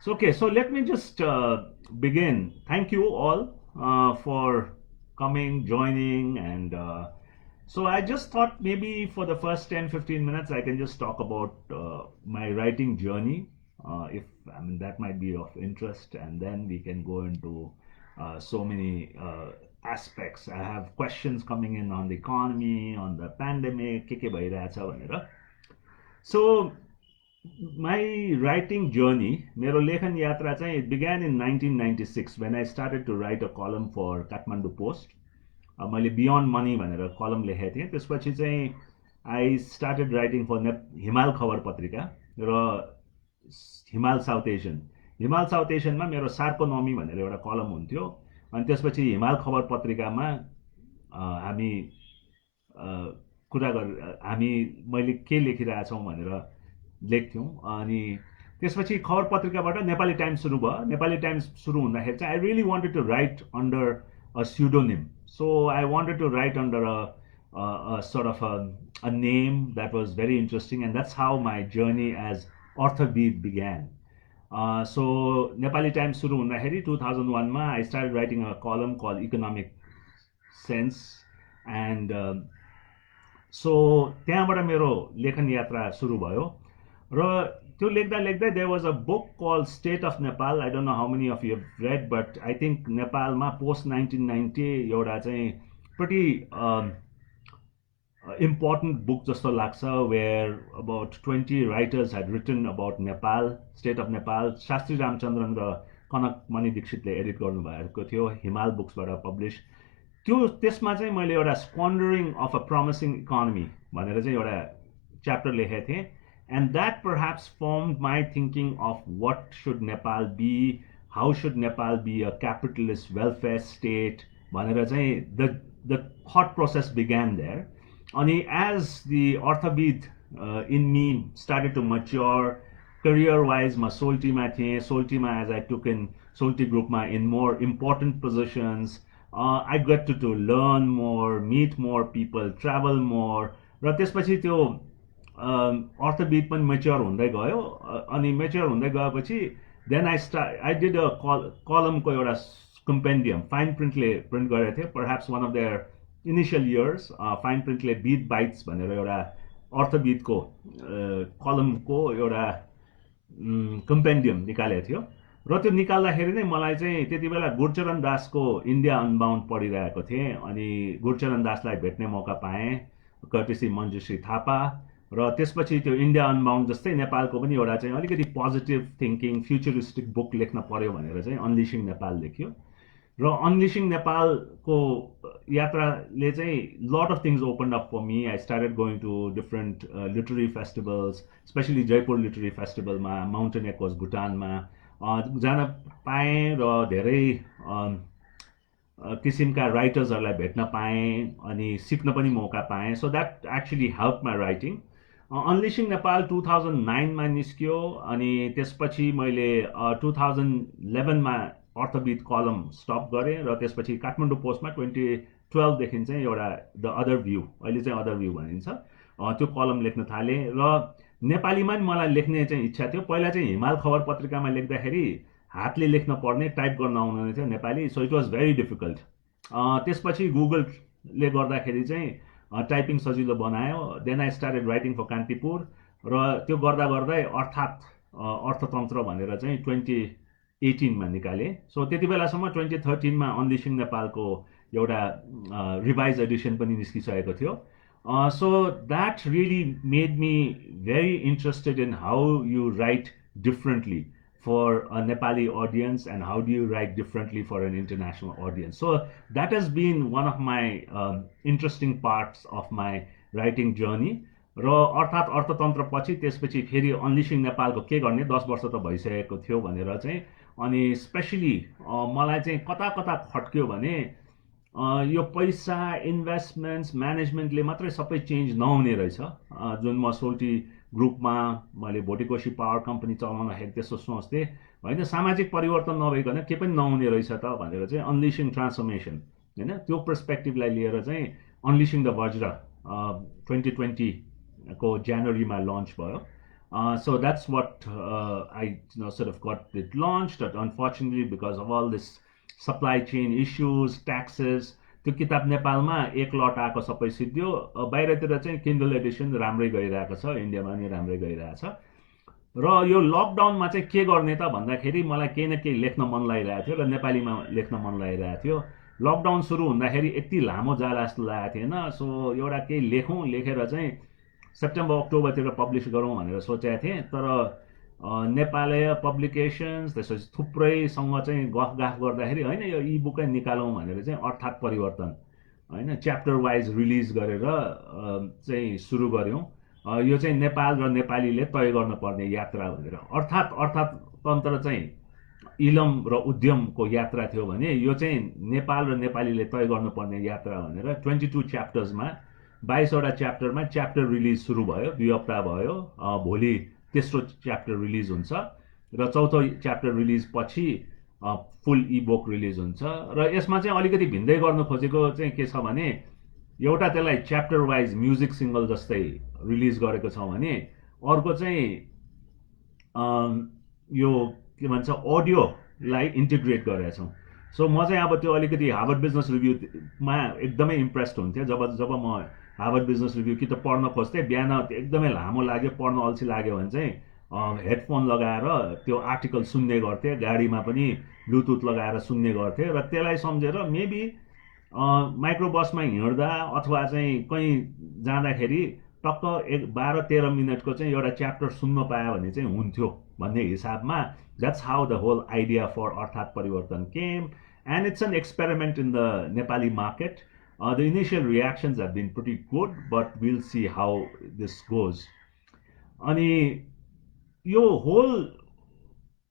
So, okay, so let me just begin. Thank you all for coming, joining, and so I just thought maybe for the first 10-15 minutes I can just talk about my writing journey, if I mean that might be of interest, and then we can go into so many aspects. I have questions coming in on the economy, on the pandemic, के भइरहेछ भनेर. So my writing journey, मेरो लेखन यात्रा चाहिँ it began in 1996 when I started to write a column for Kathmandu Post. मैले beyond money भनेर कलम लेखेको थिएँ. त्यसपछि चाहिँ आई स्टार्टेड राइटिङ फर हिमाल खबर पत्रिका र हिमाल साउथ एसियन. हिमाल साउथ एसियनमा मेरो सार्कोनोमी भनेर एउटा कलम हुन्थ्यो. अनि त्यसपछि हिमाल खबर पत्रिकामा हामी कुरा हामी मैले के लेखिरहेछौँ भनेर लेख्थ्यौँ. अनि त्यसपछि खबर पत्रिकाबाट नेपाली टाइम्स सुरु भयो. नेपाली टाइम्स सुरु हुँदाखेरि चाहिँ I really wanted to write under a pseudonym. So I wanted to write under a sort of a name that was very interesting, and that's how my journey as orthobeat began. So Nepali Times सुरु हुँदाखेरि 2001 मा I started writing a column called Economic Sense, and so त्यहाँबाट मेरो लेखन यात्रा सुरु भयो. र त्यो लेख्दा लेख्दै there was a book called State of Nepal. I don't know how many of you have read, but I think नेपालमा post 1990 एउटा चाहिँ pretty important book जस्तो लाग्छ, where about 20 writers had written about Nepal, State of Nepal. शास्त्री रामचन्द्रन र कनक मणि दीक्षितले edit गर्नुभएको थियो, हिमाल बुक्सबाट publish. त्यो त्यसमा चाहिँ मैले एउटा स्क्वान्डरिङ अफ अ प्रमिसिङ इकोनोमी भनेर चाहिँ एउटा च्याप्टर लेखेको थिएँ. And that perhaps formed my thinking of what should Nepal be, how should Nepal be a capitalist welfare state, भनेर चाहिँ the thought process began there. अनि as the orthobeat in me started to mature, career wise ma Soltima थिएँ. Soltima, as I took in Solti group ma in more important positions, I got to learn more, meet more people, travel more. र त्यसपछि त्यो अर्थबिट पनि mature हुँदै गयो. अनि mature हुँदै गएपछि देन आई डिड अ कलमको एउटा कम्पेन्डियम फाइन प्रिन्टले प्रिन्ट गरेको थिएँ. Perhaps one of their initial years fine प्रिन्टले बिट बाइट्स भनेर एउटा अर्थबिटको कलमको एउटा कम्पेन्डियम निकालेको थियो. र त्यो निकाल्दाखेरि नै मलाई चाहिँ त्यति बेला गुरचरण दासको इन्डिया अनबाउन्ड पढिरहेको थिएँ. अनि गुरचरण दासलाई भेट्ने मौका पाएँ, कर्टेसी मञ्जुश्री थापा. र त्यसपछि त्यो इन्डिया अनबाउन्ड जस्तै नेपालको पनि एउटा चाहिँ अलिकति पोजिटिभ थिङ्किङ फ्युचरिस्टिक बुक लेख्न पर्यो भनेर चाहिँ अनलिसिङ नेपाल लेख्यो. र अनलिसिङ नेपालको यात्राले चाहिँ lot of things open up for me. I started going to different literary festivals, specially Jaipur literary फेस्टिभलमा, माउन्टेन एकोस भुटानमा जान पाएँ र धेरै किसिमका राइटर्सहरूलाई भेट्न पाएँ अनि सिक्न पनि मौका पाएँ. So that actually help my writing. Unleashing Nepal 2009 मा निस्क्यो. अनि त्यसपछि मैले 2011 मा अर्थबिट कलम स्टप गरेँ. र त्यसपछि काठमाडौँ पोस्टमा 2012 देखि चाहिँ एउटा द अदर भ्यू, अहिले चाहिँ अदर भ्यू भनिन्छ, त्यो कलम लेख्न थालेँ. र नेपालीमा पनि मलाई लेख्ने चाहिँ इच्छा थियो. पहिला चाहिँ हिमाल खबर पत्रिकामा लेख्दाखेरि हातले लेख्न पर्ने, टाइप गर्न आउनु थियो Nepali. So it was very difficult. त्यसपछि गुगलले गर्दाखेरि चाहिँ टाइपिङ सजिलो बनायो. Then I started writing for Kantipur. र त्यो गर्दा गर्दै अर्थतन्त्र भनेर चाहिँ 2018 मा निकालेँ. सो त्यति बेलासम्म 2013 मा अनलिसिङ नेपालको एउटा रिभाइज एडिसन पनि निस्किसकेको थियो. So that really made me very interested in how you write differently for a Nepali audience and how do you write differently for an international audience. So that has been one of my interesting parts of my writing journey. र अर्थात् अर्थतन्त्र पछि त्यसपछि फेरि अनलिसिङ नेपालको के गर्ने, 10 वर्ष त भइसकेको थियो भनेर चाहिँ. अनि स्पेसली मलाई चाहिँ कता कता खट्क्यो भने यो पैसा, इन्भेस्टमेन्ट्स, म्यानेजमेन्टले मात्रै सबै चेन्ज नहुने रहेछ. जुन म सोल्टी ग्रुपमा मैले भोटिकोशी पावर कम्पनी चलाउँदाखेरि त्यस्तो सोच्थेँ, होइन सामाजिक परिवर्तन नभइकन के पनि नहुने रहेछ त भनेर चाहिँ अनलिसिङ ट्रान्सफर्मेसन, होइन त्यो पर्सपेक्टिभलाई लिएर चाहिँ अनलिसिङ द वज्र 2020 को जनवरीमा लन्च भयो. So that's what I sort of got it launched. But unfortunately, because of all this supply chain issues, taxes, त्यो किताब नेपालमा एक लट आएको सबै सिद्धियो। बाहिरतिर चाहिँ किन्डल एडिसन राम्रै गइरहेको छ, इन्डियामा पनि राम्रै गइरहेछ। र यो लकडाउनमा चाहिँ के गर्ने त भन्दाखेरि मलाई केही न केही लेख्न मन लागिरहेको थियो र नेपालीमा लेख्न मन लागिरहेको थियो। लकडाउन सुरु हुँदाखेरि यति लामो जाला जस्तो लागेको थिएन। सो एउटा केही लेखौँ, लेखेर चाहिँ सेप्टेम्बर अक्टोबरतिर पब्लिस गरौँ भनेर सोचेको थिएँ। तर नेपालीय पब्लिकेसन्स त्यसपछि थुप्रैसँग चाहिँ गफगाफ गर्दाखेरि होइन यो इ बुकै निकालौँ भनेर चाहिँ अर्थात् परिवर्तन होइन च्याप्टर वाइज रिलिज गरेर चाहिँ सुरु गऱ्यौँ। यो चाहिँ नेपाल र नेपालीले तय गर्नुपर्ने यात्रा भनेर। अर्थात् तन्त्र चाहिँ इलम र उद्यमको यात्रा थियो भने यो चाहिँ नेपाल र नेपालीले तय गर्नुपर्ने यात्रा भनेर 22 च्याप्टर्समा 22वटा च्याप्टरमा च्याप्टर रिलिज सुरु भयो। 2 हप्ता भयो। भोलि तेस्रो च्याप्टर रिलिज हुन्छ र चौथो च्याप्टर रिलिज पछि फुल इ बुक रिलिज हुन्छ। र यसमा चाहिँ अलिकति भिन्दै गर्नु खोजेको चाहिँ के छ भने एउटा त्यसलाई च्याप्टर वाइज म्युजिक सिङ्गल जस्तै रिलिज गरेको छौँ भने अर्को चाहिँ यो के भन्छ अडियोलाई इन्टिग्रेट गरेका छौँ। सो म चाहिँ अब त्यो अलिकति हार्वर्ड बिजनेस रिभ्यूमा एकदमै इम्प्रेस्ड हुन्थेँ जब म हार्वर्ड बिजनेस रिभ्यू कि त पढ्न खोज्थेँ, बिहान एकदमै लामो लाग्यो, पढ्न अल्छी लाग्यो भने चाहिँ हेडफोन लगाएर त्यो आर्टिकल सुन्ने गर्थेँ, गाडीमा पनि ब्लुटुथ लगाएर सुन्ने गर्थेँ र त्यसलाई सम्झेर मेबी माइक्रो बसमा हिँड्दा अथवा चाहिँ कहीँ जाँदाखेरि टक्क 12-13 मिनटको चाहिँ एउटा च्याप्टर सुन्न पायो भने चाहिँ हुन्थ्यो भन्ने हिसाबमा that's how the whole idea for अर्थात् परिवर्तन came, and it's an experiment in the Nepali market. The initial reactions have been pretty good, but we'll see how this goes. अनि यो होल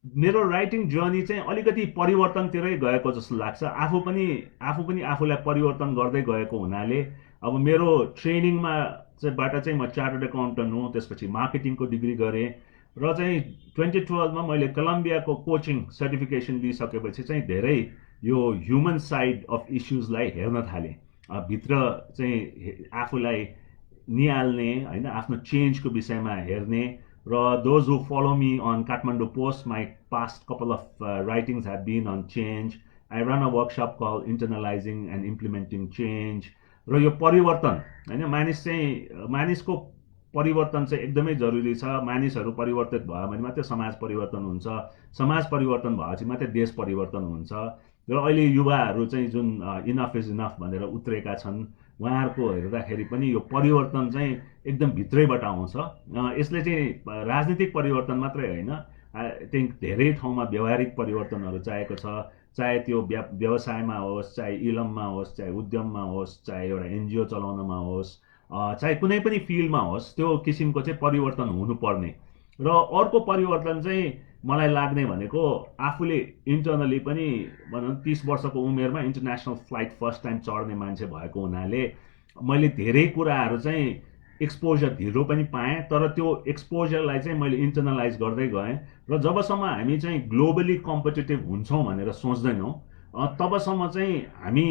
मेरो राइटिङ जर्नी चाहिँ अलिकति परिवर्तनतिरै गएको जस्तो लाग्छ। आफू पनि आफूलाई परिवर्तन गर्दै गएको हुनाले अब मेरो ट्रेनिङमा बाट चाहिँ म चार्टर्ड एकाउन्टेन्ट हुँ, त्यसपछि मार्केटिङको डिग्री गरेँ र चाहिँ 2012मा मैले कलम्बियाको कोचिङ सर्टिफिकेसन लिइसकेपछि चाहिँ धेरै यो ह्युमन साइड अफ इस्युजलाई हेर्न थालेँ। भित्र चाहिँ आफूलाई निहाल्ने होइन, आफ्नो चेन्जको विषयमा हेर्ने। र those who follow me on Kathmandu Post, my past couple of writings have been on change. I run a workshop called Internalizing and Implementing Change. र यो परिवर्तन होइन मानिसको परिवर्तन चाहिँ एकदमै जरुरी छ। मानिसहरू परिवर्तित भयो भने मात्रै समाज परिवर्तन हुन्छ, समाज परिवर्तन भएपछि मात्रै देश परिवर्तन हुन्छ। र अहिले युवाहरू चाहिँ जुन इनफ इज इनफ भनेर उत्रेका छन् उहाँहरूको हेर्दाखेरि पनि यो परिवर्तन चाहिँ एकदम भित्रैबाट आउँछ। यसले चाहिँ राजनीतिक परिवर्तन मात्रै होइन, आई थिङ्क धेरै ठाउँमा व्यावहारिक परिवर्तनहरू चाहिएको छ। चाहे त्यो व्यवसायमा होस्, चाहे इलममा होस्, चाहे उद्यममा होस्, चाहे एउटा एनजिओ चलाउनमा होस्, चाहे कुनै पनि फिल्डमा होस्, त्यो किसिमको चाहिँ परिवर्तन हुनुपर्ने। र अर्को परिवर्तन चाहिँ मलाई लाग्ने भनेको आफूले इन्टरनली पनि भनौँ 30 वर्षको उमेरमा इन्टरनेसनल फ्लाइट फर्स्ट टाइम चढ्ने मान्छे भएको हुनाले मैले धेरै कुराहरू चाहिँ एक्सपोजर ढिलो पनि पाएँ, तर त्यो एक्सपोजरलाई चाहिँ मैले इन्टरनलाइज गर्दै गएँ। र जबसम्म हामी चाहिँ ग्लोबली कम्पिटेटिभ हुन्छौँ भनेर सोच्दैनौँ तबसम्म चाहिँ हामी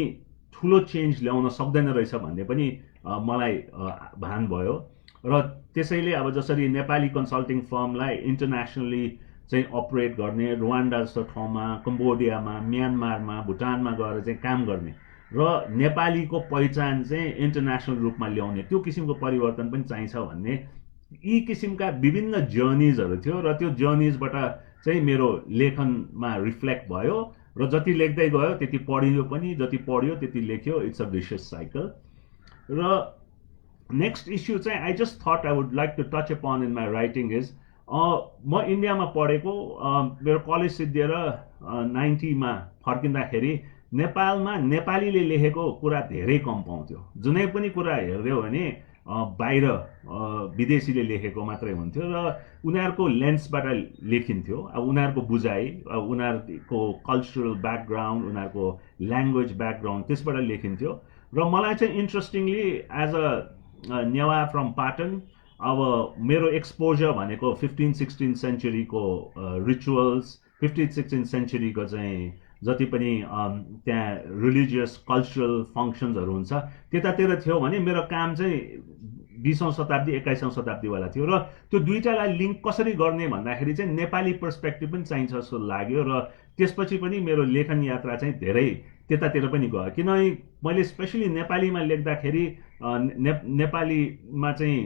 ठुलो चेन्ज ल्याउन सक्दैन रहेछ भन्ने पनि मलाई भान भयो। र त्यसैले अब जसरी नेपाली कन्सल्टिङ फर्मलाई इन्टरनेसनली चाहिँ अपरेट गर्ने, रुवान्डा जस्तो ठाउँमा, कम्बोडियामा, म्यानमारमा, भुटानमा गएर चाहिँ काम गर्ने र नेपालीको पहिचान चाहिँ इन्टरनेसनल रूपमा ल्याउने, त्यो किसिमको परिवर्तन पनि चाहिन्छ भन्ने यी किसिमका विभिन्न जर्नीजहरू थियो। र त्यो जर्नीजबाट चाहिँ मेरो लेखनमा रिफ्लेक्ट भयो र जति लेख्दै गयो त्यति पढियो पनि, जति पढ्यो त्यति लेख्यो। It's a vicious cycle. र नेक्स्ट इस्यु चाहिँ I just thought I would like to touch upon in my writing is म इन्डियामा पढेको, मेरो कलेज सिद्धिएर 90मा फर्किँदाखेरि नेपालमा नेपालीले लेखेको कुरा धेरै कम पाउँथ्यो। जुनै पनि कुरा हेर्दै भने बाहिर विदेशीले लेखेको मात्रै हुन्थ्यो र उनीहरूको लेन्सबाट लेखिन्थ्यो। अब उनीहरूको बुझाइ, उनीहरूको कल्चरल ब्याकग्राउन्ड, उनीहरूको ल्याङ्ग्वेज ब्याकग्राउन्ड त्यसबाट लेखिन्थ्यो। र मलाई चाहिँ interestingly as a Newa from Patan अब मेरो एक्सपोजर भनेको 15-16 सेन्चुरीको रिचुअल्स, 15-16 सेन्चुरीको चाहिँ जति पनि त्यहाँ रिलिजियस कल्चरल फङ्सन्सहरू हुन्छ त्यतातिर थियो भने मेरो काम चाहिँ 20औं शताब्दी 21औं शताब्दीवाला थियो र त्यो दुईटालाई लिङ्क कसरी गर्ने भन्दाखेरि चाहिँ नेपाली पर्सपेक्टिभ पनि चाहिन्छ जस्तो लाग्यो र त्यसपछि पनि मेरो लेखन यात्रा चाहिँ धेरै त्यतातिर पनि गयो किनभने मैले स्पेसली नेपालीमा लेख्दाखेरि नेपालीमा चाहिँ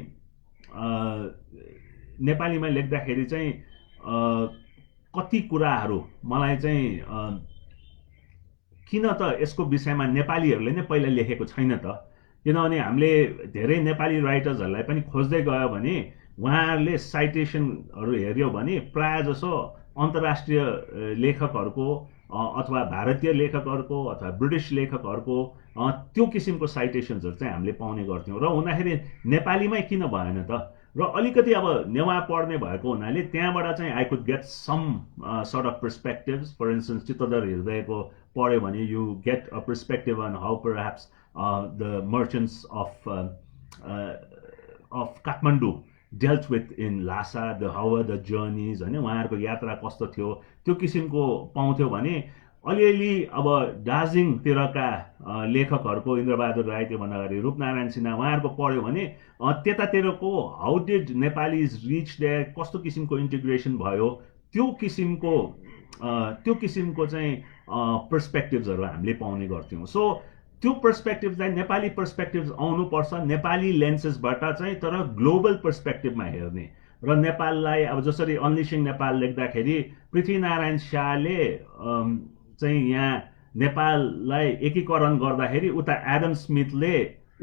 नेपालीमा लेख्दाखेरि चाहिँ कति कुराहरू मलाई चाहिँ किन त यसको विषयमा नेपालीहरूले नै पहिला लेखेको छैन त किनभने हामीले धेरै नेपाली राइटर्सहरूलाई पनि खोज्दै गयो भने उहाँहरूले साइटेसनहरू हेऱ्यो भने प्रायः जसो अन्तर्राष्ट्रिय लेखकहरूको अथवा भारतीय लेखकहरूको अथवा ब्रिटिस लेखकहरूको त्यो किसिमको साइटेसन्सहरू चाहिँ हामीले पाउने गर्थ्यौँ र हुँदाखेरि नेपालीमै किन भएन त र अलिकति अब नेवा पढ्ने भएको हुनाले त्यहाँबाट चाहिँ I could get some sort of perspectives for instance Chittadhar हृदयको पढ्यो भने you get a perspective on how perhaps the merchants of Kathmandu dealt with in Lhasa, how were the journeys, होइन उहाँहरूको यात्रा कस्तो थियो त्यो किसिमको पाउँथ्यो भने अलिअलि अब दार्जिलिङतिरका लेखकहरूको इन्द्रबहादुर राई त्योभन्दा अगाडि रूपनारायण सिन्हा उहाँहरूको पढ्यो भने त्यतातिरको how did Nepalis reach there कस्तो किसिमको इन्टिग्रेसन भयो त्यो किसिमको चाहिँ पर्सपेक्टिभ्सहरू हामीले पाउने गर्थ्यौँ सो त्यो पर्सपेक्टिभ चाहिँ नेपाली पर्सपेक्टिभ आउनुपर्छ नेपाली लेन्सेसबाट चाहिँ तर ग्लोबल पर्सपेक्टिभमा हेर्ने र नेपाललाई अब जसरी अनलिसिङ नेपाल लेख्दाखेरि पृथ्वीनारायण शाहले चाहिँ यहाँ नेपाललाई एकीकरण गर्दाखेरि उता एडम स्मिथले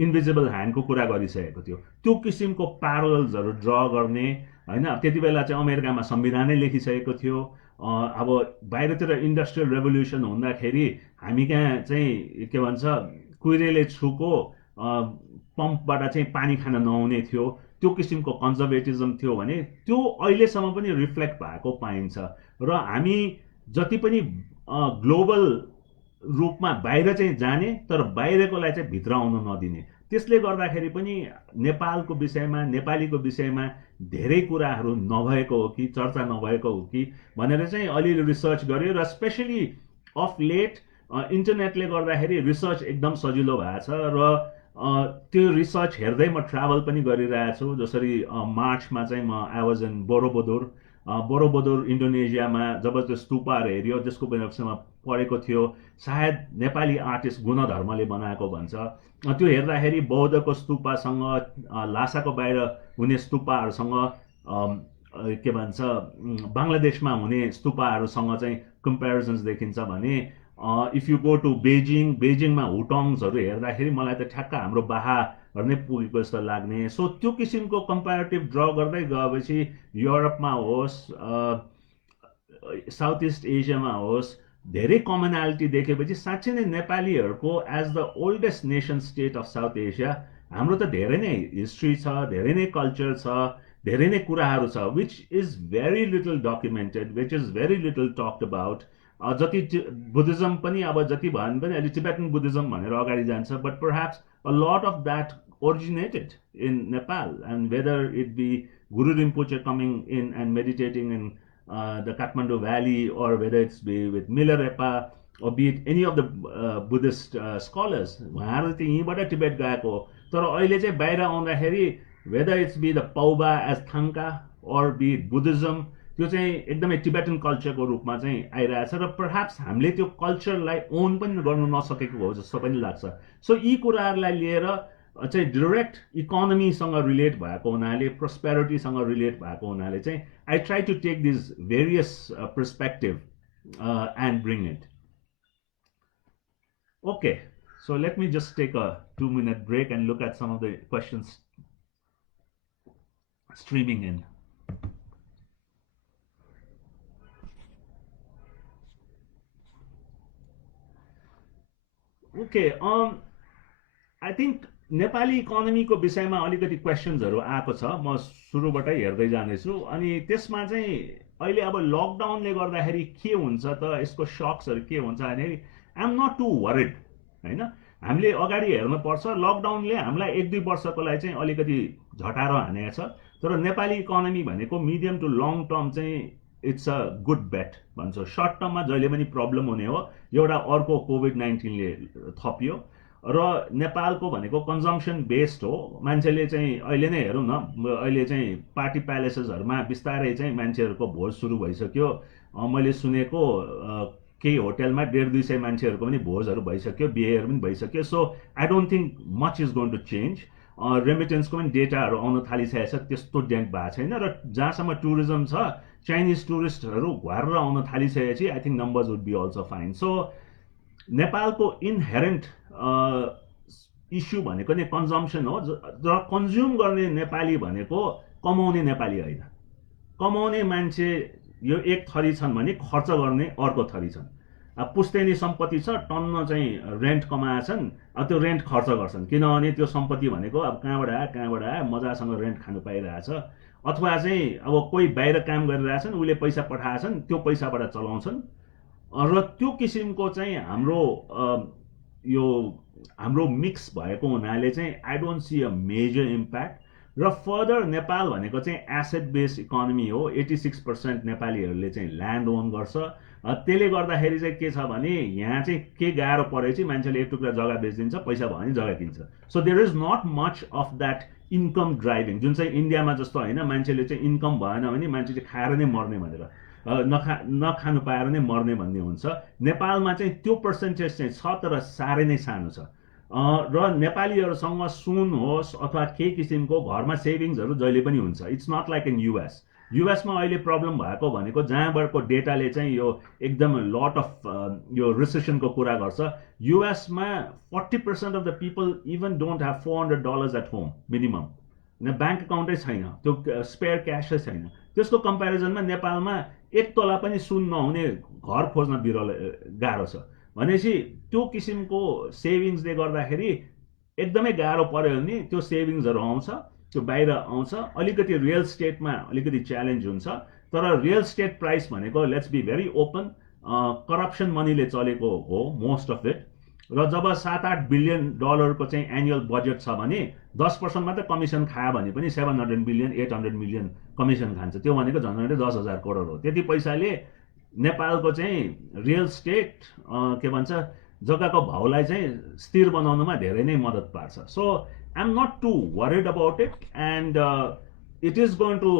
इन्भिजिबल ह्यान्डको कुरा गरिसकेको थियो त्यो किसिमको प्यारलल्सहरू ड्र गर्ने होइन त्यति बेला चाहिँ अमेरिकामा संविधानै लेखिसकेको थियो अब बाहिरतिर इन्डस्ट्रियल रेभोल्युसन हुँदाखेरि हामी कहाँ चाहिँ के भन्छ कुइरेले छुको पम्पबाट चाहिँ पानी खान नहुने थियो त्यो किसिमको कन्जर्भेटिजम थियो भने त्यो अहिलेसम्म पनि रिफ्लेक्ट भएको पाइन्छ र हामी जति पनि ग्लोबल रूपमा बाहिर चाहिँ जाने तर बाहिरकोलाई चाहिँ भित्र आउन नदिने त्यसले गर्दाखेरि पनि नेपालको विषयमा नेपालीको विषयमा धेरै कुराहरू नभएको हो कि चर्चा नभएको हो कि भनेर चाहिँ अलिअलि रिसर्च गर्यो र स्पेसली अफ लेट इन्टरनेटले गर्दाखेरि रिसर्च एकदम सजिलो भएको छ र त्यो रिसर्च हेर्दै म ट्राभल पनि गरिरहेको छु जसरी मार्चमा चाहिँ म आई वाज इन बोरोबोदोर इन्डोनेसियामा जब त्यो स्तूपहरू हेऱ्यो त्यसको विषयमा पढेको थियो सायद नेपाली आर्टिस्ट गुणधर्मले बनाएको भन्छ त्यो हेर्दाखेरि बौद्धको स्तूपसँग लासाको बाहिर हुने स्तूपहरूसँग के भन्छ बङ्गलादेशमा हुने स्तूपहरूसँग चाहिँ कम्पेरिजन्स देखिन्छ भने इफ यु गो टु बेजिङमा हुटङ्सहरू हेर्दाखेरि मलाई त ठ्याक्क हाम्रो बाहाहरू नै पुगेको जस्तो लाग्ने सो त्यो किसिमको कम्पेरिटिभ ड्र गर्दै गएपछि युरोपमा होस् साउथ इस्ट एसियामा होस् धेरै कमनालिटी देखेपछि साँच्चै नै नेपालीहरूको as the oldest nation state of South Asia हाम्रो त धेरै नै हिस्ट्री छ धेरै नै कल्चर छ धेरै नै कुराहरू छ which is very little documented which is very little talked about जति बुद्धिज्म पनि अब जति भयो भने पनि अहिले टिबेटन बुद्धिज्म भनेर अगाडि जान्छ but perhaps a lot of that originated in Nepal and whether it be Guru Rinpoche coming in and meditating in the Kathmandu Valley or whether it's be with Milarepa or be it any of the Buddhist scholars उहाँहरू चाहिँ यहीँबाट Tibet गएको तर अहिले चाहिँ बाहिर आउँदाखेरि whether it's be the Pauba as Thangka or be it Buddhism त्यो चाहिँ एकदमै टिबेटन कल्चरको रूपमा चाहिँ आइरहेछ र परह्याप्स हामीले त्यो कल्चरलाई ओन पनि गर्नु नसकेको हो जस्तो पनि लाग्छ सो यी कुराहरूलाई लिएर चाहिँ डिरेक्ट इकोनोमीसँग रिलेट भएको हुनाले प्रोस्पेरिटीसँग रिलेट भएको हुनाले चाहिँ I try to take this various perspective and bring it okay so let me just take a 2-minute break and look at some of the questions streaming in. Okay, I think Nepali इकोनोमीको विषयमा अलिकति क्वेसन्सहरू आएको छ म सुरुबाटै हेर्दै जानेछु अनि त्यसमा चाहिँ अहिले अब लकडाउनले गर्दाखेरि के हुन्छ त यसको सक्सहरू के हुन्छ भने I am not too worried हैन हामीले अगाडि हेर्नुपर्छ लकडाउनले हामीलाई 1-2 वर्षको लागि चाहिँ अलिकति झटारो हानेको छ तर नेपाली इकोनोमी भनेको मिडियम टु लङ टर्म चाहिँ इट्स अ गुड बेट भन्छ सर्ट टर्ममा जहिले पनि प्रब्लम हुने हो एउटा अर्को कोभिड-19 ले थपियो र नेपालको भनेको कन्जम्सन बेस्ड हो मान्छेले चाहिँ अहिले नै हेरौँ न अहिले चाहिँ पार्टी प्यालेसेसहरूमा बिस्तारै चाहिँ मान्छेहरूको भोज सुरु भइसक्यो मैले सुनेको केही होटेलमा 150-200 मान्छेहरूको पनि भोजहरू भइसक्यो बिहेहरू पनि भइसक्यो so I don't think much is going to change रेमिटेन्सको पनि डेटाहरू आउन थालिसकेको छ त्यस्तो डेन्ट भएको छैन र जहाँसम्म टुरिज्म छ चाइनिज टुरिस्टहरू घरेर आउन थालिसकेपछि I think numbers would be also fine so नेपालको इनहेरेन्ट इस्यु भनेको नै कन्जम्सन हो र कन्ज्युम गर्ने नेपाली भनेको कमाउने नेपाली होइन कमाउने मान्छे यो एक थरी छन् भने खर्च गर्ने अर्को थरी छन् अब पुस्तैनी सम्पत्ति छ टन्न चाहिँ रेन्ट कमाएछन् अब त्यो रेन्ट खर्च गर्छन् किनभने त्यो सम्पत्ति भनेको अब कहाँबाट आयो मजासँग रेन्ट खानु पाइरहेछ अथवा चाहिँ अब कोही बाहिर काम गरिरहेछन् उसले पैसा पठाएछन् त्यो पैसाबाट चलाउँछन् र त्यो किसिमको चाहिँ यो हाम्रो मिक्स भएको हुनाले चाहिँ I don't see a major impact र फर्दर नेपाल भनेको चाहिँ एसेट बेस्ड इकोनोमी हो 86% नेपालीहरूले चाहिँ ल्यान्ड ओन गर्छ त्यसले गर्दाखेरि चाहिँ के छ भने यहाँ चाहिँ के गाह्रो परेपछि मान्छेले एक टुक्रा जग्गा बेचिदिन्छ पैसा भयो भने जग्गा किन्छ so there is not much of that income driving जुन चाहिँ इन्डियामा जस्तो होइन मान्छेले चाहिँ इन्कम भएन भने मान्छे चाहिँ खाएर नै मर्ने भनेर नखानु पाएर नै मर्ने भन्ने हुन्छ नेपालमा चाहिँ त्यो पर्सेन्टेज चाहिँ छ तर साह्रै नै सानो छ र नेपालीहरूसँग सुन होस् अथवा केही किसिमको घरमा सेभिङ्सहरू जहिले पनि हुन्छ इट्स नट लाइक इन युएसमा अहिले प्रब्लम भएको भनेको जहाँबाटको डेटाले चाहिँ यो एकदम लट अफ यो रिसेसनको कुरा गर्छ युएसमा 40% of the people even don't have $400 at home minimum bank एकाउन्टै छैन त्यो स्पेयर क्यासै छैन त्यसको कम्पेरिजनमा नेपालमा एक तोला पनि सुन नहुने घर खोज्न बिरल गाह्रो छ भनेपछि त्यो किसिमको सेभिङ्सले गर्दाखेरि एकदमै गाह्रो पर्यो भने त्यो सेभिङ्सहरू आउँछ त्यो बाहिर आउँछ अलिकति रियल स्टेटमा अलिकति च्यालेन्ज हुन्छ तर रियल स्टेट प्राइस भनेको let's be very open corruption मनीले चलेको हो मोस्ट अफ इट र जब $7-8 बिलियन को चाहिँ एनुअल बजेट छ भने 10% मात्रै कमिसन खायो भने पनि 700 बिलियन 800 मिलियन कमिसन खान्छ त्यो भनेको झन् 10,000 करोड हो त्यति पैसाले नेपालको चाहिँ रियल स्टेट के भन्छ जग्गाको भाउलाई चाहिँ स्थिर बनाउनमा धेरै नै मद्दत पार्छ so I am not too worried about it and it is going to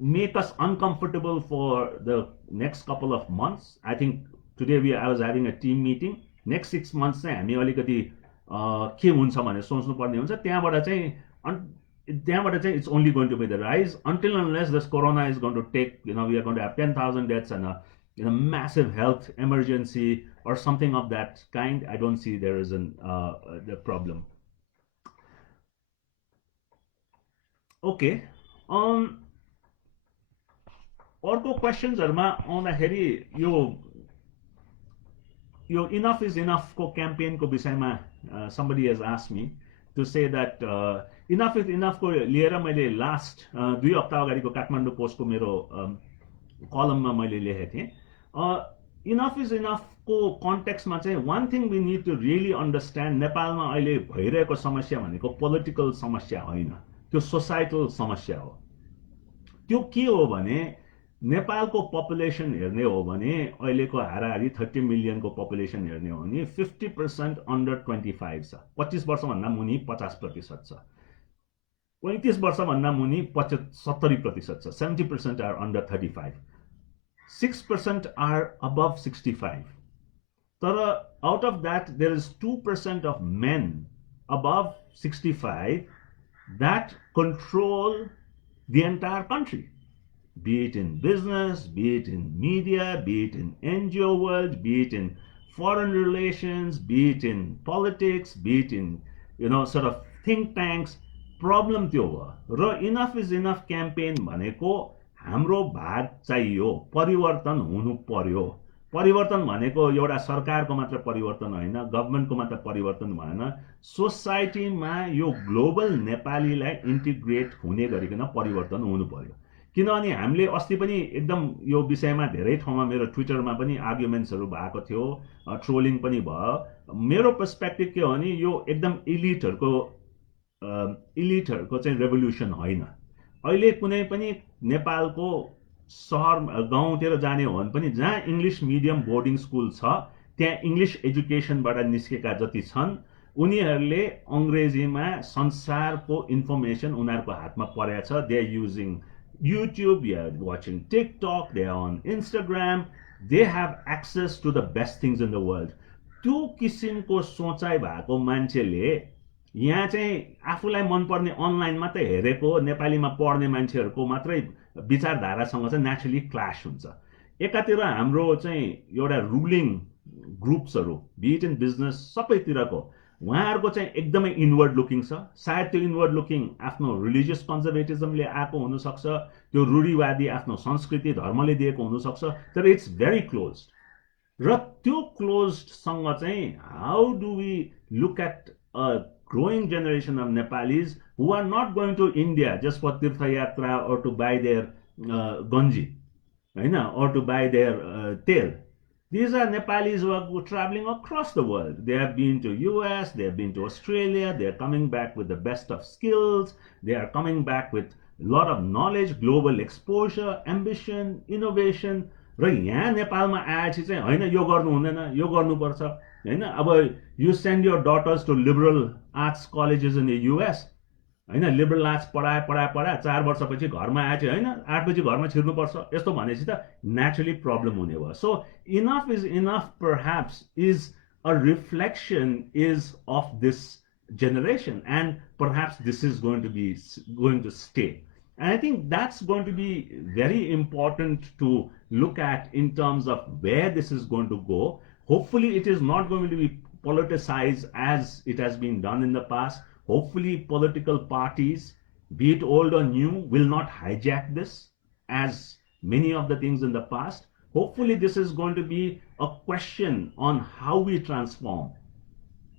make us uncomfortable for the next couple of months. I think today I was having a team meeting. Next 6 months चाहिँ हामी अलिकति के हुन्छ भनेर सोच्नु पर्ने हुन्छ त्यहाँबाट चाहिँ it's only going to be the rise until unless this corona is going to take we are going to have 10,000 deaths and a massive health emergency or something of that kind. I don't see there is the problem. Okay. अर्को क्वेसन्सहरुमा आउँदाखेरि यो enough is enough को क्याम्पेनको विषयमा somebody has asked me to say that enough is enough को लिएर मैले last 2 हप्ता अगाडिको काठमाडौँ पोस्टको मेरो कलममा मैले लेखेको थिएँ इनफ इज इनफ को कन्टेक्स्टमा चाहिँ one thing we need to really understand नेपालमा अहिले भइरहेको समस्या भनेको पोलिटिकल समस्या होइन त्यो सोसाइटल समस्या हो त्यो के हो भने नेपालको पपुलेसन हेर्ने हो भने अहिलेको हाराहारी 30 मिलियनको पपुलेसन हेर्ने हो भने 50% अन्डर 25 छ 25 वर्षभन्दा मुनि 50% छ 35 वर्षभन्दा मुनि 70% छ 70% आर अन्डर 35 6% आर अबभ 65 तर out of that there is 2% of men above 65 that control the entire country, be it in business, be it in media, be it in NGO world, be it in foreign relations, be it in politics, be it in sort of think tanks. Problem त्यो हो र enough is enough campaign भनेको हाम्रो भाग चाहियो परिवर्तन हुनु पर्यो परिवर्तन भनेको एउटा सरकारको मात्र परिवर्तन होइन गभर्नमेन्टको मात्र परिवर्तन भएन सोसाइटीमा यो ग्लोबल नेपालीलाई इन्टिग्रेट हुने गरिकन परिवर्तन हुनु पर्यो किनभने हामीले अस्ति पनि एकदम यो विषयमा धेरै ठाउँमा मेरो ट्विटरमा पनि आर्गुमेन्ट्सहरू भएको थियो ट्रोलिङ पनि भयो मेरो पर्सपेक्टिभ के हो भने यो एकदम इलिटहरूको चाहिँ रेभोल्युसन होइन अहिले कुनै पनि नेपालको सहर गाउँतिर जाने हो भने पनि जहाँ इङ्ग्लिस मिडियम बोर्डिङ स्कुल छ त्यहाँ इङ्ग्लिस एजुकेसनबाट निस्केका जति छन् उनीहरूले अङ्ग्रेजीमा संसारको इन्फर्मेसन उनीहरूको हातमा परेको छ. They are using YouTube, they are watching TikTok, they are on Instagram, they have access to the best things in the world. त्यो किसिमको सोचाइ भएको मान्छेले यहाँ चाहिँ आफूलाई मनपर्ने अनलाइन मात्रै हेरेको नेपालीमा पढ्ने मान्छेहरूको मात्रै विचारधारासँग चाहिँ नेचुरली क्ल्यास हुन्छ. एकातिर हाम्रो चाहिँ एउटा रुलिङ ग्रुप्सहरू बीट इन बिजनेस सबैतिरको उहाँहरूको चाहिँ एकदमै इनवर्ड लुकिङ छ. सायद त्यो इनवर्ड लुकिङ आफ्नो रिलिजियस कन्जर्भेटिजमले आएको हुनसक्छ, त्यो रूढिवादी आफ्नो संस्कृति धर्मले दिएको हुनसक्छ, तर इट्स भेरी क्लोज. र त्यो क्लोजसँग चाहिँ how do we look at a growing generation of Nepalis who are not going to India just for Tirtha Yatra or to buy their ganji, or to buy their tel. These are Nepalis who are traveling across the world. They have been to US, they have been to Australia, they are coming back with the best of skills, they are coming back with a lot of knowledge, global exposure, ambition, innovation. र यहाँ नेपालमा आएपछि चाहिँ होइन यो गर्नु हुँदैन, यो गर्नुपर्छ, होइन. अब you send your daughters to liberal arts colleges in the US, होइन, लिबरल आर्ट्स पढाए 4 वर्षपछि घरमा आएपछि होइन 8 बजी घरमा छिर्नुपर्छ यस्तो भनेपछि त नेचुरली प्रब्लम हुने भयो. So enough is enough perhaps is a reflection is of this generation, and perhaps this is going to stay. And I think that's going to be very important to look at in terms of where this is going to go. Hopefully it is not going to be politicized as it has been done in the past. Hopefully political parties, be it old or new, will not hijack this as many of the things in the past. Hopefully this is going to be a question on how we transform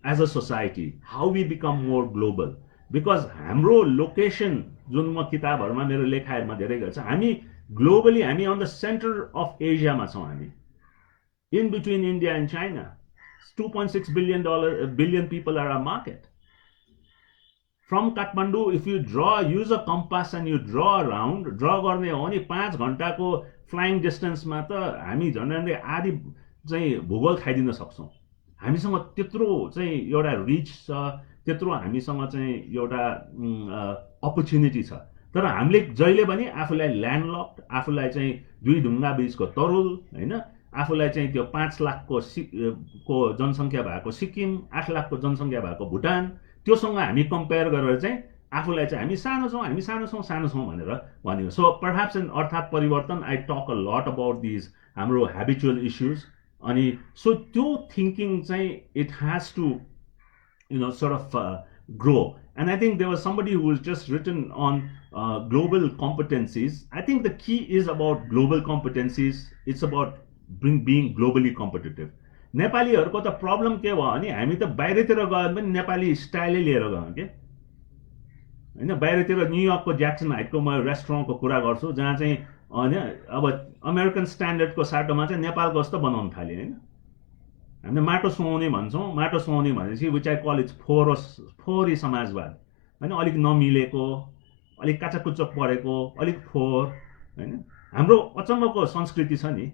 as a society, how we become more global. Because हाम्रो location जुन म किताबहरुमा मेरो लेखाइहरुमा धेरै गर्छ, हामी globally हामी on the centre of एसियामा छौं. हामी in between India and China, 2.6 billion people are our market. From Kathmandu, if you use a compass and you draw around, draw गर्ने हो नि 5 घण्टाको फ्लाइङ डिस्टेन्समा त हामी झन्डै आधी चाहिँ भूगोल खाइदिन सक्छौं. हामीसँग त्यत्रो चाहिँ एउटा रिच छ, त्यत्रो हामीसँग चाहिँ एउटा अपर्च्युनिटी छ. तर हामीले जहिले पनि आफूलाई ल्यान्डलक्ड, आफूलाई चाहिँ दुई ढुङ्गा बीचको तरुल, हैन, आफूलाई चाहिँ त्यो 5 लाखको जनसंख्या भएको सिक्किम, 8 लाखको जनसंख्या भएको भुटान, त्योसँग हामी कम्पेयर गरेर चाहिँ आफूलाई चाहिँ हामी सानो छौं भनेर भन्यो. सो परहॅप्स इन अर्थात परिवर्तन I talk a lot about this हाम्रो ह्याबिचुअल इश्यूज. अनि सो त्यो थिंकिङ चाहिँ it has to sort of grow. And I think there was somebody who was just written on global competencies. I think the key is about global competencies. It's about being globally competitive. नेपालीहरुको त problem के भयो भने हामी त बाहिरतिर गयो पनि नेपाली स्टाइलै लिएर गयौं के, हैन. बाहिरतिर न्यूयर्कको ज्याक्सन हाइटको म रेस्टुरेन्टको कुरा गर्छु जहाँ चाहिँ हैन अब अमेरिकन स्ट्यान्डर्डको साटोमा चाहिँ नेपालको जस्तो बनाउन थाले, हैन. हामीले माटो सुहाउने भन्छौं. माटो सुहाउने भनेपछि विच आई कल इट्स फोहोरी समाजवाद, हैन. अलिक नमिलेको, अलिक काचाकुच्चो परेको, अलिक फोहोर, हैन. हाम्रो अचम्मको संस्कृति छ नि.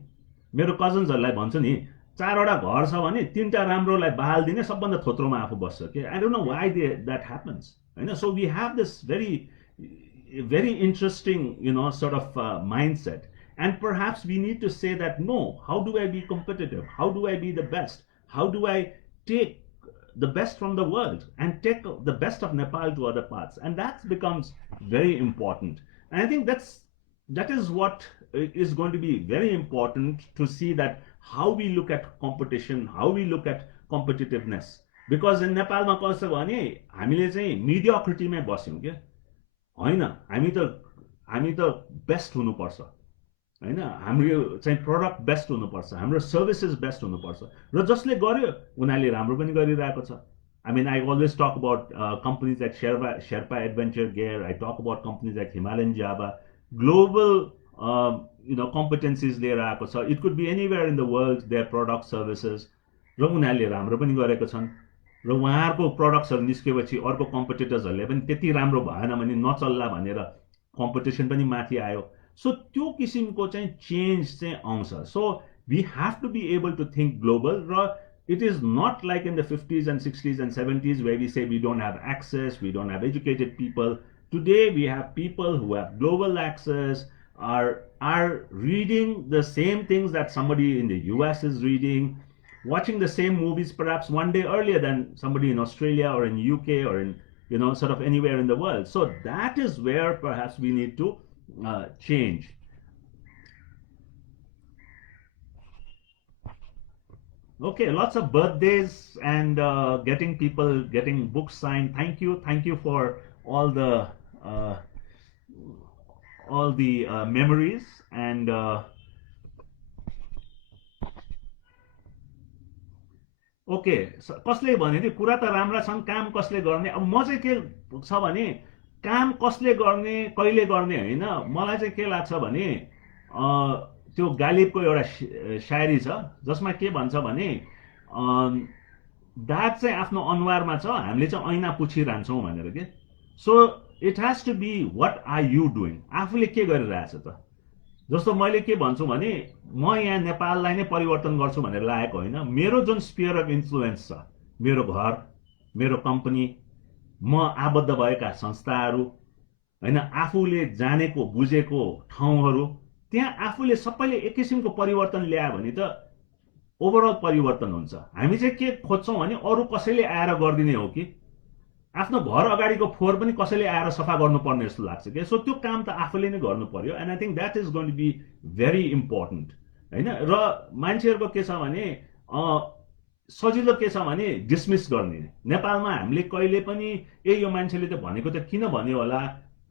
मेरो कजन्सहरुलाई भन्छु नि, 4 वटा घर छ भने 3टा राम्रोलाई बहाल दिने, सबभन्दा थोत्रोमा आफू बस्छ के. I don't know why that happens, हैन. So we have this very interesting sort of mindset. And perhaps we need to say that, no, how do I be competitive? How do I be the best? How do I take the best from the world and take the best of Nepal to other parts? And that becomes very important. And I think that is what is going to be very important, to see that how we look at competition, how we look at competitiveness. Because in Nepal ma कस्तो भयो भने हामीले चाहिँ mediocrity मै बस्यौं के, हैन. हामी त बेस्ट हुनुपर्छ, हैन. हाम्रो चाहिँ प्रोडक्ट बेस्ट हुनुपर्छ, हाम्रो सर्भिसेस बेस्ट हुनुपर्छ, र जसले गर्यो उनीहरूले राम्रो पनि गरिरहेको छ. I mean, I always talk about companies like Sherpa Adventure Gear. I talk about companies like Himalayan Java. Global competencies लिएर आएको छ. It could be anywhere in the world, their product services, र उनीहरूले राम्रो पनि गरेको छन्. र उहाँहरूको प्रोडक्ट्सहरु निस्केपछि अर्को कम्पिटिटर्सहरुले पनि त्यति राम्रो भएन भने नचल्ला भनेर कम्पिटिसन पनि माथि आयो. सो त्यो किसिमको चाहिँ चेन्ज चाहिँ आउँछ. So we have to be able to think global. र it is not like in the 50s and 60s and 70s where we say we don't have access, we don't have educated people. Today we have people who have global access, are reading the same things that somebody in the US is reading, watching the same movies perhaps one day earlier than somebody in Australia or in UK or in sort of anywhere in the world. So that is where perhaps we need to change. Okay, lots of birthdays and getting books signed. Thank you for all the uh, memories and okay. कसले भने नि कुरा त राम्रा छन्, काम कसले गर्ने. अब म चाहिँ के छ भने काम कसले गर्ने कहिले गर्ने होइन. मलाई चाहिँ के लाग्छ भने त्यो गालिबको एउटा शायरी छ जसमा के भन्छ भने दाग चाहिँ आफ्नो अनुहारमा छ, हामीले चाहिँ ऐना पुछिरहन्छौँ भनेर के. So it has to be what are you doing, आफूले के गरिरहेछ त. जस्तो मैले के भन्छु भने म यहाँ नेपाललाई नै परिवर्तन गर्छु भनेर लागेको होइन. मेरो जुन स्पियर अफ इन्फ्लुएन्स छ, मेरो घर, मेरो कम्पनी, म आबद्ध भएका संस्थाहरू होइन, आफूले जानेको बुझेको ठाउँहरू, त्यहाँ आफूले सबैले एक किसिमको परिवर्तन ल्यायो भने त ओभरअल परिवर्तन हुन्छ. हामी चाहिँ के खोज्छौँ भने अरू कसैले आएर गरिदिने हो कि आफ्नो घर अगाडिको फोहोर पनि कसैले आएर सफा गर्नुपर्ने जस्तो लाग्छ कि. सो त्यो काम त आफूले नै गर्नु पर्यो. And I think that is going to be very important होइन. र मान्छेहरूको के छ भने सजिलो के छ भने डिसमिस गर्ने. नेपालमा हामीले कहिले पनि यो मान्छेले त भनेको त किन भन्यो होला,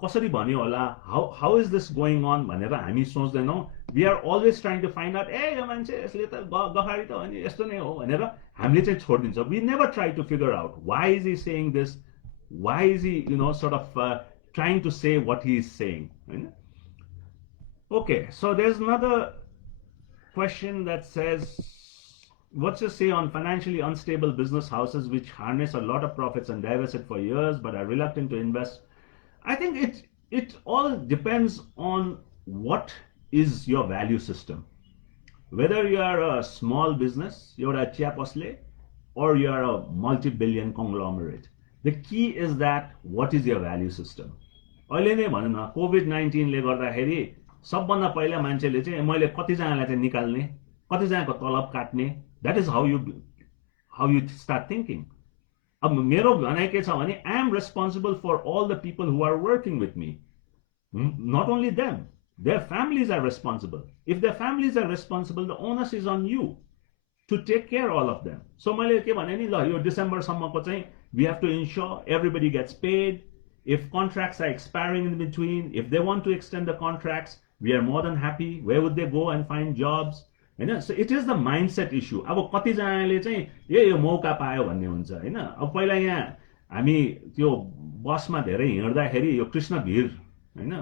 कसरी भन्यो होला, how is this going on भनेर हामी सोच्दैनौँ. We are always trying to find out यो मान्छे यसले त गफाडी त भने यस्तो नै हो भनेर हामीले चाहिँ छोडिदिन्छ. We never try to figure out why is he saying this, why is he sort of trying to say what he is saying. Okay, so there's another question that says, what's your say on financially unstable business houses which harness a lot of profits and divest it for years but are reluctant to invest? I think it all depends on what is your value system. Whether you are a small business, you're a चिया पसले, or you are a multi-billion conglomerate. The key is that what is your value system. अहिले नै भनौँ न COVID-19ले गर्दाखेरि सबभन्दा पहिला मान्छेले चाहिँ मैले कतिजनालाई चाहिँ निकाल्ने, कतिजनाको तलब काट्ने. That is how you start thinking. अब मेरो भनाइ के छ भने I am responsible for all the people who are working with me. Not only them, their families are responsible. If their families are responsible, the onus is on you to take care all of them. So मैले के भने नि ल यो December सम्मको चाहिँ we have to ensure everybody gets paid. If contracts are expiring in between, if they want to extend the contracts, we are more than happy. Where would they go and find jobs? हैन. So it is the mindset issue. अब कतिजनाले चाहिँ यो मौका पायो भन्ने हुन्छ हैन. अब पहिला यहाँ हामी त्यो बसमा धेरै हिँड्दाखेरि यो कृष्ण भिर हैन,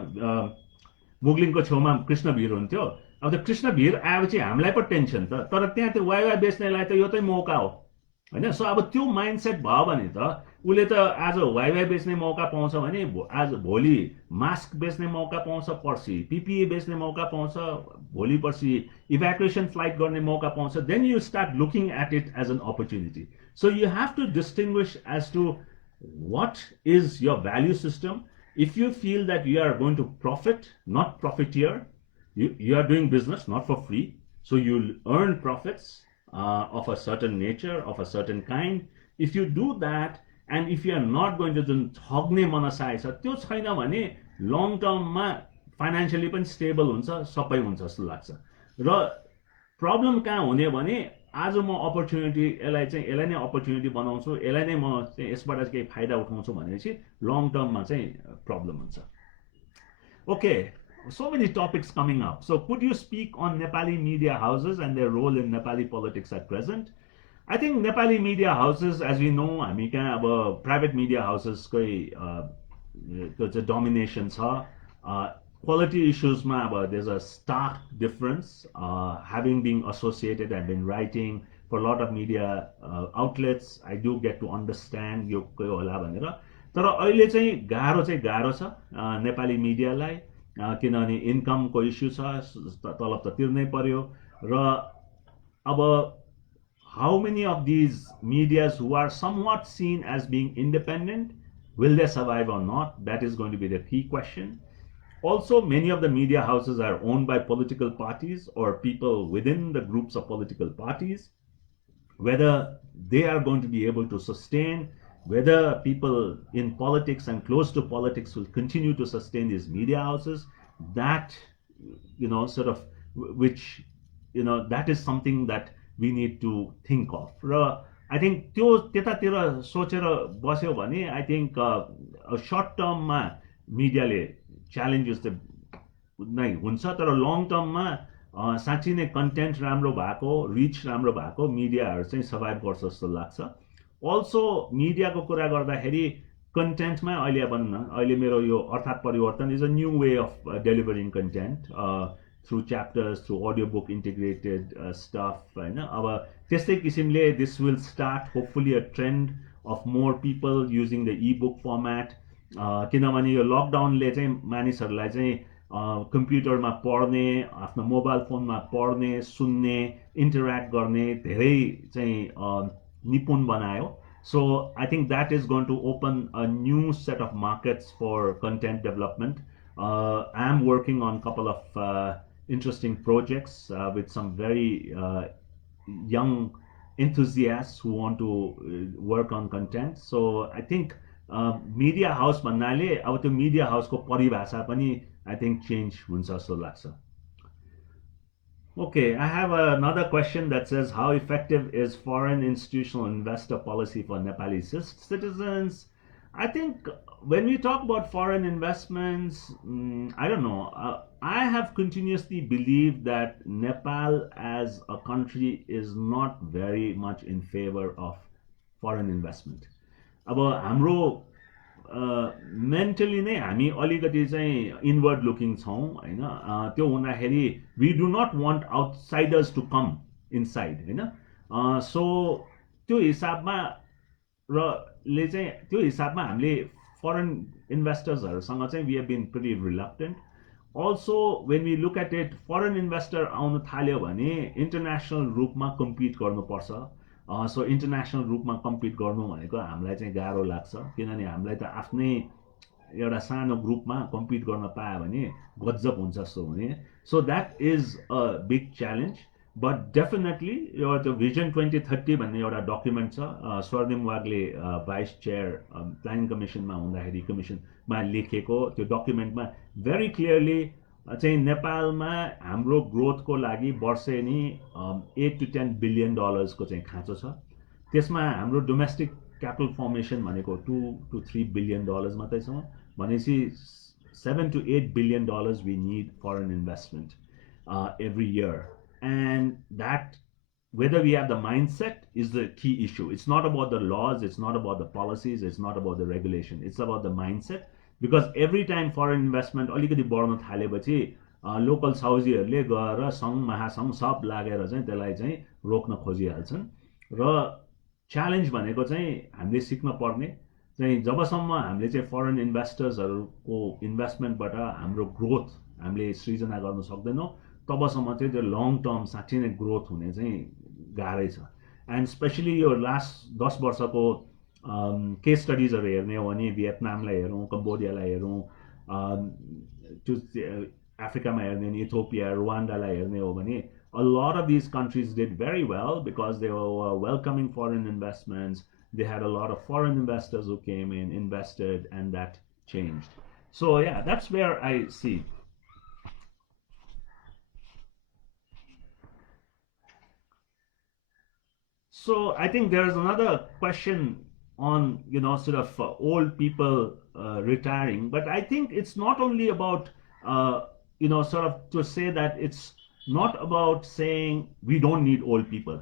मुगलिङको छेउमा कृष्ण भिर हुन्थ्यो. अब त कृष्ण भिर आएपछि हामीलाई पो टेन्सन त, तर त्यहाँ त्यो वाइवा बेच्नेलाई त यो चाहिँ मौका हो होइन. सो अब त्यो माइन्डसेट भयो भने त उसले त आज वाइवाई बेच्ने मौका पाउँछ भने आज भोलि मास्क बेच्ने मौका पाउँछ, पर्सि पिपिई बेच्ने मौका पाउँछ, भोलि पर्सि इभ्याकुएसन फ्लाइट गर्ने मौका पाउँछ. Then you start looking at it as an opportunity. So you have to distinguish as to what is your value system. If you feel that you are going to profit, not profiteer, you are doing business not for free, so you'll earn profits of a certain nature, of a certain kind. If you do that, and if you are not going to ठग्ने मनसाय छ त्यो छैन भने long term मा financially पनि stable हुन्छ, सबै हुन्छ जस्तो लाग्छ. र प्रब्लम कहाँ हुने भने आज म अपर्च्युनिटी यसलाई नै अपर्च्युनिटी बनाउँछु, यसलाई नै म चाहिँ यसबाट केही फाइदा उठाउँछु भनेपछि लङ टर्ममा चाहिँ प्रब्लम हुन्छ. Okay, so many topics coming up. So could you speak on Nepali media houses and their role in Nepali politics at present? I think Nepali media houses, as we know, हामी कहाँ अब private media houses कै त्यो चाहिँ domination छ. Quality issues ma, there's a stark difference. Having been associated, I've been writing for a lot of media outlets, I do get to understand यो के होला भनेर. तर अहिले चाहिँ गाह्रो छ नेपाली मिडियालाई. किनभने इन्कमको इस्यु छ, तलब त तिर्नै पर्यो र अब how many of these medias who are somewhat seen as being independent, will they survive or not? That is going to be the key question. Also, many of the media houses are owned by political parties or people within the groups of political parties. Whether they are going to be able to sustain, whether people in politics and close to politics will continue to sustain these media houses, that, sort of, which, that is something that we need to think of. I think त्यो त्यतातिर सोचेर बस्यो भने I think short टर्ममा मिडियाले challenges नै हुन्छ, तर long टर्ममा साँच्चै नै कन्टेन्ट राम्रो भएको, रिच राम्रो भएको मिडियाहरू चाहिँ सर्भाइभ गर्छ जस्तो लाग्छ। अल्सो मिडियाको कुरा गर्दाखेरि कन्टेन्टमा अहिले भनौँ न, अहिले मेरो यो अर्थात् परिवर्तन is a new way of delivering content through chapters, through audio book integrated stuff होइन। अब त्यस्तै किसिमले this will start hopefully a trend of more people using the e book format, किनभने यो लकडाउनले चाहिँ मानिसहरूलाई चाहिँ कम्प्युटरमा पढ्ने, आफ्नो मोबाइल फोनमा पढ्ने, सुन्ने, इन्टरेक्ट गर्ने धेरै चाहिँ निपुण बनायो। So I think that is going to open a new set of markets for content development. I'm working on a couple of interesting projects with some very young enthusiasts who want to work on content. So I think media house भन्नाले अब त्यो media house को परिभाषा पनि I think change हुन्छ जस्तो लाग्छ। Okay, I have another question that says, how effective is foreign institutional investor policy for Nepali citizens? I think when we talk about foreign investments, I don't know. I have continuously believed that Nepal as a country is not very much in favor of foreign investment. अब हाम्रो mentally नै हामी अलिकति चाहिँ inward looking छौँ होइन। त्यो हुँदाखेरि we do not want outsiders to come inside होइन। सो त्यो हिसाबमा त्यो हिसाबमा हामीले फरेन इन्भेस्टर्सहरूसँग चाहिँ we have been pretty reluctant. Also when we look at it, foreign investor आउनु थाल्यो भने इन्टरनेसनल रूपमा कम्पिट गर्नुपर्छ। सो इन्टरनेसनल रूपमा कम्पिट गर्नु भनेको हामीलाई चाहिँ गाह्रो लाग्छ, किनभने हामीलाई त आफ्नै एउटा सानो ग्रुपमा कम्पिट गर्न पायो भने गजब हुन्छ जस्तो हुने। So that is a big challenge. But definitely एउटा त्यो भिजन 2030 भन्ने एउटा डकुमेन्ट छ, स्वर्णिम वागले भाइस चेयर प्लानिङ कमिसनमा हुँदाखेरि कमिसनमा लेखेको त्यो डकुमेन्टमा भेरी क्लियरली चाहिँ नेपालमा हाम्रो ग्रोथको लागि वर्षेनी $8 to 10 billion चाहिँ खाँचो छ। त्यसमा हाम्रो डोमेस्टिक क्यापिटल फर्मेसन भनेको $2 to 3 billion मात्रै छ, भनेपछि $7 to 8 billion we need foreign investment every year. And that, whether we have the mindset is the key issue. It's not about the laws, it's not about the policies, it's not about the regulation, it's about the mindset. Because every time foreign investment अलिकति बढ्न थालेपछि local साउजीहरूले गएर सङ्घ महासङ्घ सब लागेर चाहिँ त्यसलाई चाहिँ रोक्न खोजिहाल्छन्। र च्यालेन्ज भनेको चाहिँ हामीले सिक्न पर्ने चाहिँ जबसम्म हामीले चाहिँ फरेन इन्भेस्टर्सहरूको इन्भेस्टमेन्टबाट हाम्रो ग्रोथ हामीले सृजना गर्न सक्दैनौँ तबसम्म चाहिँ त्यो लङ टर्म साँच्चै नै ग्रोथ हुने चाहिँ गाह्रै छ। एन्ड स्पेसली यो लास्ट 10 वर्षको केस स्टडिजहरू हेर्ने हो भने भियतनामलाई हेरौँ, कम्बोडियालाई हेरौँ, अफ्रिकामा हेर्ने भने इथियोपिया, रुवान्डालाई हेर्ने हो भने a lot of these countries did very well because they were welcoming foreign investments. They had a lot of foreign investors who came in, invested, and that changed. So yeah, that's where I see. So I think there's another question on, sort of old people retiring, but I think it's not only about, sort of to say that it's not about saying we don't need old people.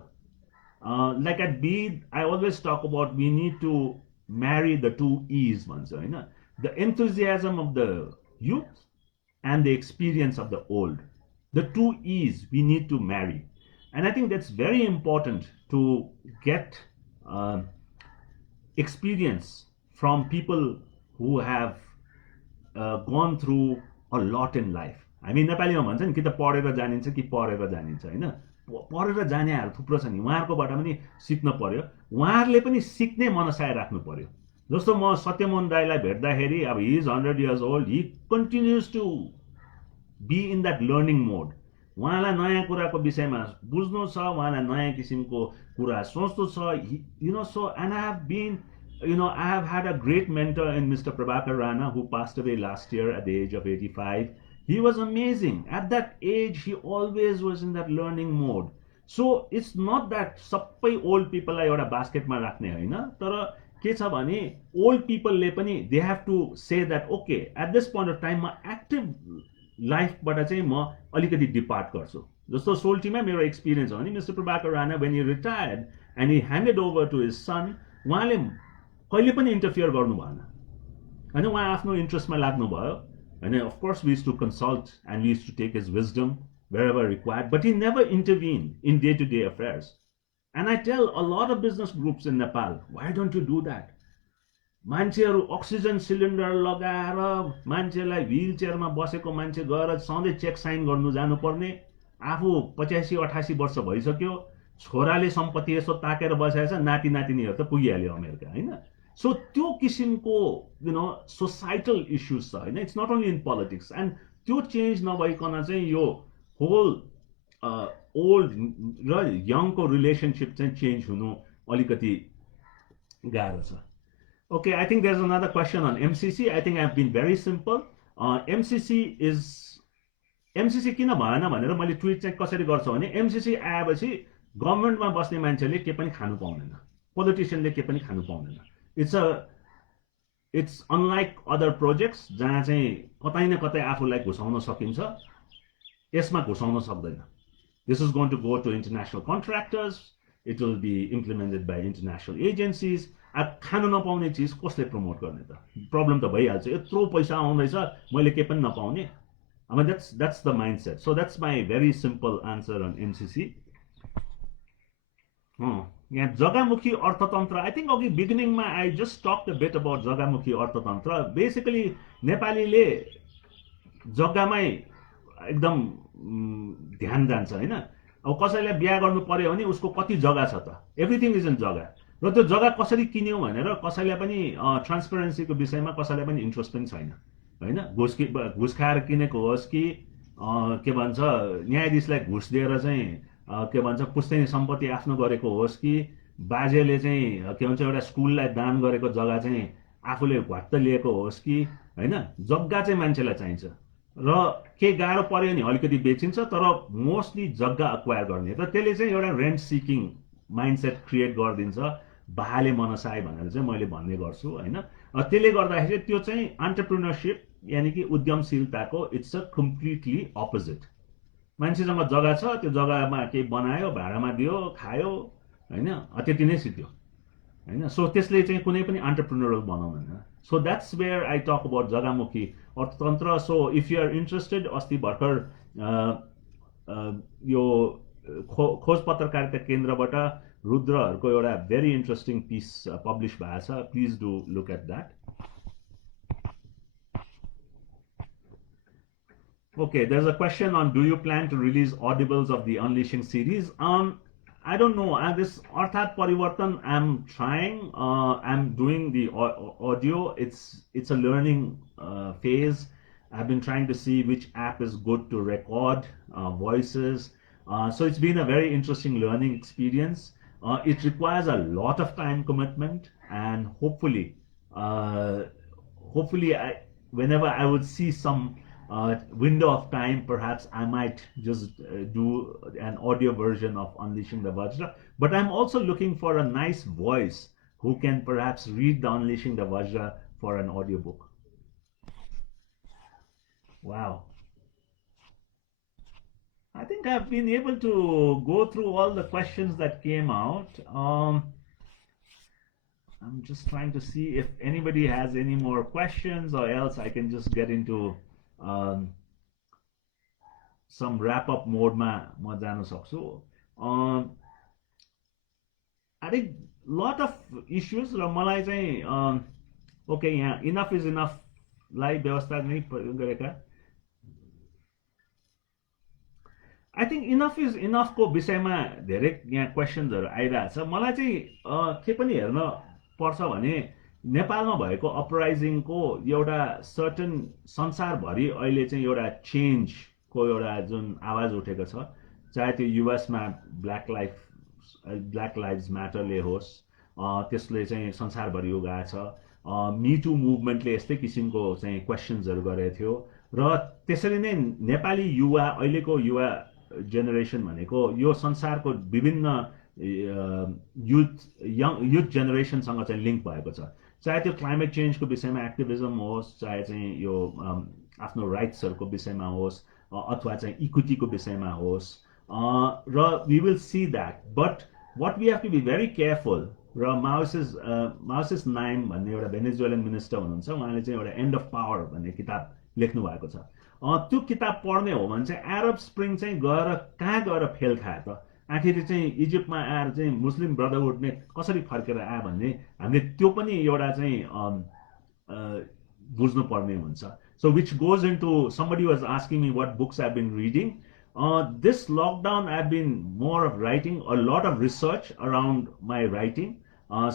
Like at BEAD, I always talk about we need to marry the two E's once, the enthusiasm of the youth and the experience of the old. The two E's we need to marry. And I think that's very important to get experience from people who have gone through a lot in life. हामी नेपालीमा भन्छ नि कि त पढेर जानिन्छ कि पढेर जानिन्छ हैन, पढेर जानेहरू थुप्रो छन्, उहाँहरूकोबाट पनि सिक्न पर्यो, उहाँहरूले पनि सिक्ने मनसाय राख्नु पर्यो। जस्तो म सत्यमोहन राईलाई भेट्दाखेरि, अब he is 100 years old, he continues to be in that learning mode. उहाँलाई नयाँ कुराको विषयमा बुझ्नु छ, उहाँलाई नयाँ किसिमको कुरा सोच्नु छ, you know. So and I have been, you know, I have had a great mentor in Mr. Prabhakar Rana, who passed away last year at the age of 85. He was amazing. At that age, he always was in that learning mode. So it's not that sabai old people लाई एउटा बास्केटमा राख्ने हैन, तर के छ भने old people ले पनि they have to say that okay, at this point of time म active लाइफबाट चाहिँ म अलिकति डिपार्ट गर्छु। जस्तो सोल्टीमा मेरो एक्सपिरियन्स हो भने mister Prabhakar Rana when he retired and he handed over to his son, उहाँले कहिले पनि इन्टरफियर गर्नु भएन हैन, उहाँ आफ्नो इन्ट्रेस्टमा लाग्नु भयो हैन। Of course we used to consult and we used to take his wisdom wherever required, but he never intervened in day-to-day affairs. And I tell a lot of business groups in Nepal, why don't you do that? मान्छेहरू oxygen cylinder लगाएर मान्छेलाई wheel चेयरमा बसेको मान्छे गएर सधैँ check sign गर्नु जानुपर्ने, आफू 85-88 वर्ष भइसक्यो, छोराले सम्पत्ति यसो ताकेर बसेको छ, नाति नातिनीहरू त पुगिहाल्यो अमेरिका हैन। सो त्यो किसिमको यु नो सोसाइटल इश्यूज छ हैन, it's not only in politics. And त्यो चेन्ज नभइकन चाहिँ यो होल ओल्ड र यङको रिलेसनसिप चाहिँ चेन्ज हुनु अलिकति गाह्रो छ। Okay, I think there's another question on MCC. I think I've been very simple. MCC किन भएन भनेर मैले ट्विट चाहिँ कसरी गर्छु भने, MCC आएपछि गभर्नमेन्टमा बस्ने मान्छेले के पनि खानु पाउँदैन, पोलिटिशियनले के पनि खानु पाउँदैन। इट्स अनलाइक अदर प्रोजेक्ट्स जहाँ चाहिँ कतै न कतै आफूलाई घुसाउन सकिन्छ, यसमा घुसाउन सक्दैन। This is going to go to international contractors. It will be implemented by international agencies. अब खानु नपाउने चिज कसले प्रमोट गर्ने त? प्रब्लम त भइहाल्छ, यत्रो पैसा आउँदैछ मैले के पनि नपाउने। I mean that's the mindset. So that's my very simple answer on MCC. यहाँ जग्गामुखी अर्थतन्त्र, I think अघि बिगिनिङमा I just talked a bit about जग्गामुखी अर्थतन्त्र। बेसिकली नेपालीले जग्गामै एकदम ध्यान जान्छ हैन। अब कसैलाई बिहा गर्नु पर्यो भने उसको कति जग्गा छ त? एभ्रिथिङ इज इन जग्गा। र त्यो जग्गा कसरी किन्यो भनेर कसैलाई पनि ट्रान्सपेरेन्सीको विषयमा कसैलाई पनि इन्ट्रेस्ट पनि छैन हैन। घुस खाएर किनेको होस् कि के भन्छ न्यायाधीशलाई घुस दिएर चाहिँ के भन्छ पुस्तैनी सम्पत्ति आफ्नो गरेको होस् कि बाजेले चाहिँ के भन्छ एउटा स्कुललाई दान गरेको जग्गा चाहिँ आफूले घट्ट लिएको होस् कि हैन, जग्गा चाहिँ मान्छेलाई चाहिन्छ। र के गाह्रो पर्यो नि अलिकति बेचिन्छ, तर मोस्टली जग्गा अक्वायर गर्ने, र त्यसले चाहिँ एउटा रेन्ट सिकिङ माइन्डसेट क्रिएट गरिदिन्छ, बाहाले मनसाय भनेर चाहिँ मैले भन्ने गर्छु हैन। त्यसले गर्दाखेरि त्यो चाहिँ एन्टरप्रेन्योरशिप यानी कि उद्यमशीलताको इट्स अ कम्प्लिटली अपोजिट। मान्छेसँग जग्गा छ, त्यो जग्गामा केही बनायो, भाडामा दियो, खायो हैन, त्यति नै सिक्यो हैन। सो त्यसले चाहिँ कुनै पनि एन्टरप्रेन्योरल बनाउँदैन। So that's where I talk about जग्गामुखी अर्थतन्त्र। So if you are interested, अस्ति भर्खर यो खोज पत्रकारिता केन्द्रबाट रुद्रहरूको एउटा भेरी इन्ट्रेस्टिङ पिस पब्लिश भएको छ, please do look at that. Okay, there's a question on do you plan to release Audibles of the Unleashing series? I don't know. This Arthat Parivartan, I'm trying. I'm doing the audio. It's a learning phase. I've been trying to see which app is good to record voices. So it's been a very interesting learning experience. It requires a lot of time commitment, and hopefully, whenever I would see some window of time, perhaps I might just do an audio version of Unleashing the Vajra. But I'm also looking for a nice voice who can perhaps read the Unleashing the Vajra for an audiobook. Wow. I think I've been able to go through all the questions that came out. I'm just trying to see if anybody has any more questions, or else I can just get into some wrap-up mode ma janu सक्छु. I think lot of issues र मलाई चाहिँ okay यहाँ enough is enough लाई व्यवस्था नै गरेका I think enough is इनफको विषयमा धेरै यहाँ क्वेसन्सहरू आइरहेछ। मलाई चाहिँ के पनि हेर्न पर्छ भने नेपालमा भएको अपराइजिङको एउटा सर्टन संसारभरि अहिले चाहिँ एउटा चेन्जको एउटा जुन आवाज उठेको छ, चाहे त्यो युएसमा ब्ल्याक लाइभ्स म्याटरले होस्, त्यसले चाहिँ संसारभरि उगाएछ, मिटु मुभमेन्टले यस्तै किसिमको चाहिँ क्वेसन्सहरू गरेको थियो। र त्यसरी नै नेपाली युवा, अहिलेको युवा जेनेरेसन भनेको यो संसारको विभिन्न युथ जेनेरेसनसँग चाहिँ लिङ्क भएको छ। चाहे त्यो क्लाइमेट चेन्जको विषयमा एक्टिभिजम होस्, चाहे चाहिँ यो आफ्नो राइट्सहरूको विषयमा होस्, अथवा चाहिँ इक्विटीको विषयमा होस्, र we will see that. But what we have to be very careful. र माउसेस नाइम भन्ने एउटा भेनेजुएलन मिनिस्टर हुनुहुन्छ, उहाँले चाहिँ एउटा एन्ड अफ पावर भन्ने किताब लेख्नु भएको छ। त्यो किताब पढ्ने हो भने चाहिँ एरब स्प्रिङ चाहिँ गएर कहाँ गएर फेल खायो त, आखिर चाहिँ इजिप्टमा आएर चाहिँ मुस्लिम ब्रदरहुड नै कसरी फर्केर आयो भन्ने हामीले त्यो पनि एउटा चाहिँ बुझ्नु पर्ने हुन्छ। So which goes into, somebody was asking me what books I have been reading. This lockdown, I've been more of writing, a lot of research around my writing.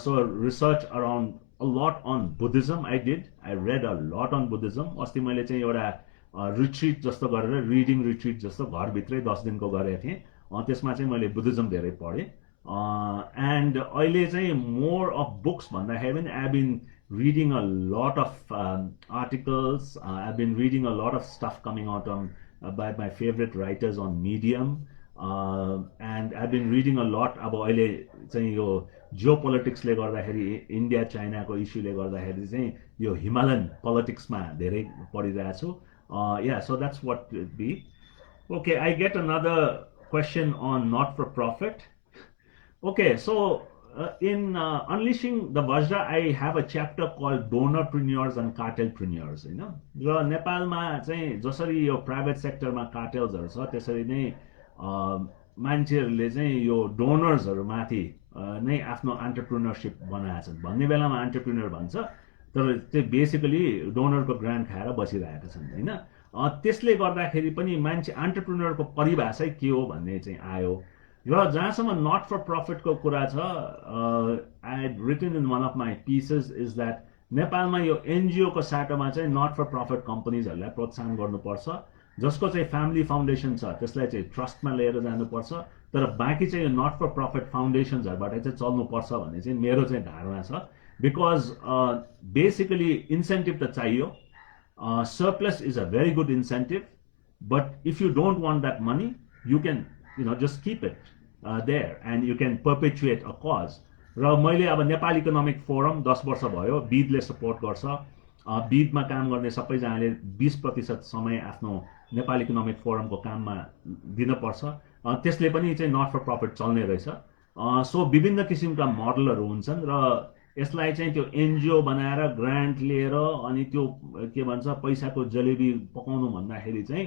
So research around a lot on Buddhism I did. I read a lot on Buddhism. अस्ति मैले चाहिँ एउटा retreat जस्तो गरेर, reading retreat जस्तो घरभित्रै 10 दिनको गरेको थिएँ। त्यसमा चाहिँ मैले बुद्धिज्म धेरै पढेँ। एन्ड अहिले चाहिँ मोर अफ बुक्स भन्दाखेरि पनि I been reading a lot of articles. I've been reading a lot of stuff coming out on by my favorite writers on Medium, and I've been reading a lot about अहिले चाहिँ यो जियोपोलिटिक्सले गर्दाखेरि, India चाइनाको इस्युले गर्दाखेरि चाहिँ यो Himalayan पोलिटिक्समा धेरै पढिरहेको छु। Yeah, so that's what it be. Okay, I get another question on not for profit. Okay, so in Unleashing the Vajra, I have a chapter called Donorpreneurs and Cartelpreneurs, you know. र नेपालमा चाहिँ जसरी यो private सेक्टरमा कार्टेल्सहरू छ, त्यसरी नै मान्छेहरूले चाहिँ यो डोनर्सहरूमाथि नै आफ्नो एन्टरप्रेन्योरसिप बनाएका छन्। भन्ने बेलामा एन्टरप्रेन्योर भन्छ, तर त्यो बेसिकली डोनरको ग्रान्ट खाएर बसिरहेका छन्, होइन। त्यसले गर्दाखेरि पनि मान्छे एन्टरप्रेन्योरको परिभाषा के हो भन्ने चाहिँ आयो। र जहाँसम्म नट फर प्रफिटको कुरा छ, I had written in one of my pieces is that नेपालमा यो एनजिओको साटोमा चाहिँ नट फर प्रफिट कम्पनीजहरूलाई प्रोत्साहन गर्नुपर्छ। जसको चाहिँ फ्यामिली फाउन्डेसन छ त्यसलाई चाहिँ ट्रस्टमा लिएर जानुपर्छ, तर बाँकी चाहिँ यो नट फर प्रफिट फाउन्डेसन्सहरूबाट चाहिँ चल्नुपर्छ भन्ने चाहिँ मेरो चाहिँ धारणा छ। बिकज बेसिकली इन्सेन्टिभ त चाहियो, surplus is a very good incentive, but if you don't want that money, you can just keep it there and you can perpetuate a cause. र मैले अब नेपाल इकोनोमिक फोरम 10 वर्ष भयो, बिदले सपोर्ट गर्छ। बिदमा काम गर्ने सबैजनाले 20% समय आफ्नो नेपाल इकोनोमिक फोरमको काममा दिनुपर्छ। त्यसले पनि चाहिँ नट फर प्रफिट चल्ने रहेछ। सो विभिन्न किसिमका मोडलहरू हुन्छन् र यसलाई चाहिँ त्यो एनजिओ बनाएर ग्रान्ट लिएर अनि त्यो के भन्छ पैसाको जलेबी पकाउनु भन्दाखेरि चाहिँ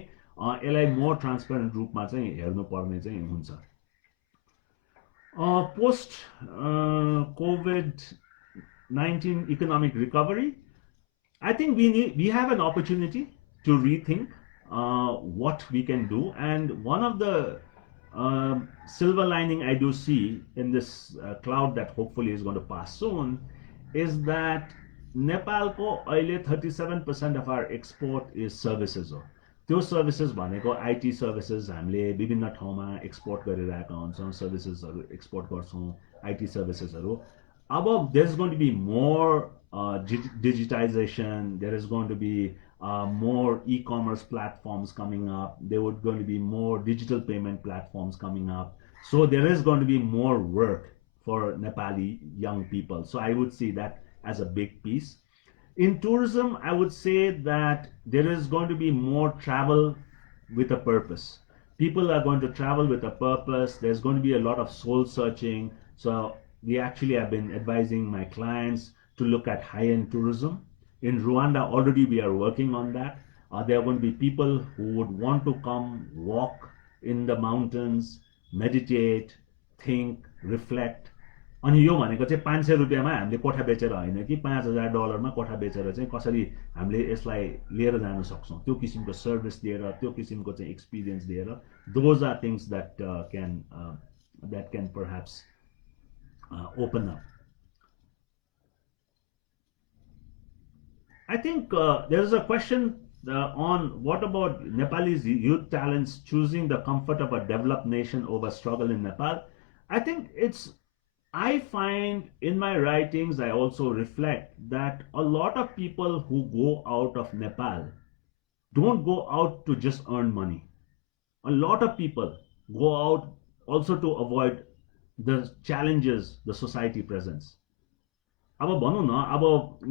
यसलाई मोर ट्रान्सपेरेन्ट रूपमा चाहिँ हेर्नुपर्ने चाहिँ हुन्छ। Post COVID-19 economic recovery, I think we have an opportunity to rethink what we can do, and one of the silver lining I do see in this cloud that hopefully is going to pass soon is that Nepalko अहिले 37% of our export is services हो। त्यो services भनेको IT services हामीले विभिन्न ठाउँमा export गरिरहेका हुन्छौँ, सर्भिसेसहरू export गर्छौँ, आईटी सर्भिसेसहरू। अब there is going to be more digitization, there is going to be more e-commerce platforms coming up, there would going to be more digital payment platforms coming up, so there is going to be more work for Nepali young people. So I would see that as a big piece. In tourism, I would say that there is going to be more travel with a purpose. People are going to travel with a purpose. There's going to be a lot of soul searching. So we actually have been advising my clients to look at high-end tourism. In Rwanda, already we are working on that. There are going to be people who would want to come walk in the mountains, meditate, think, reflect, अनि यो भनेको चाहिँ 500 रुपियाँमा हामीले कोठा बेचेर होइन कि $5,000 कोठा बेचेर चाहिँ कसरी हामीले यसलाई लिएर जान सक्छौँ, त्यो किसिमको सर्भिस दिएर, त्यो किसिमको चाहिँ एक्सपिरियन्स दिएर, those are things that can perhaps open up. I think there is a question on what about Nepalese youth talents choosing the comfort of a developed nation over struggle in Nepal. I think I find in my writings, I also reflect that a lot of people who go out of Nepal don't go out to just earn money. A lot of people go out also to avoid the challenges the society presents. अब भनौँ न, अब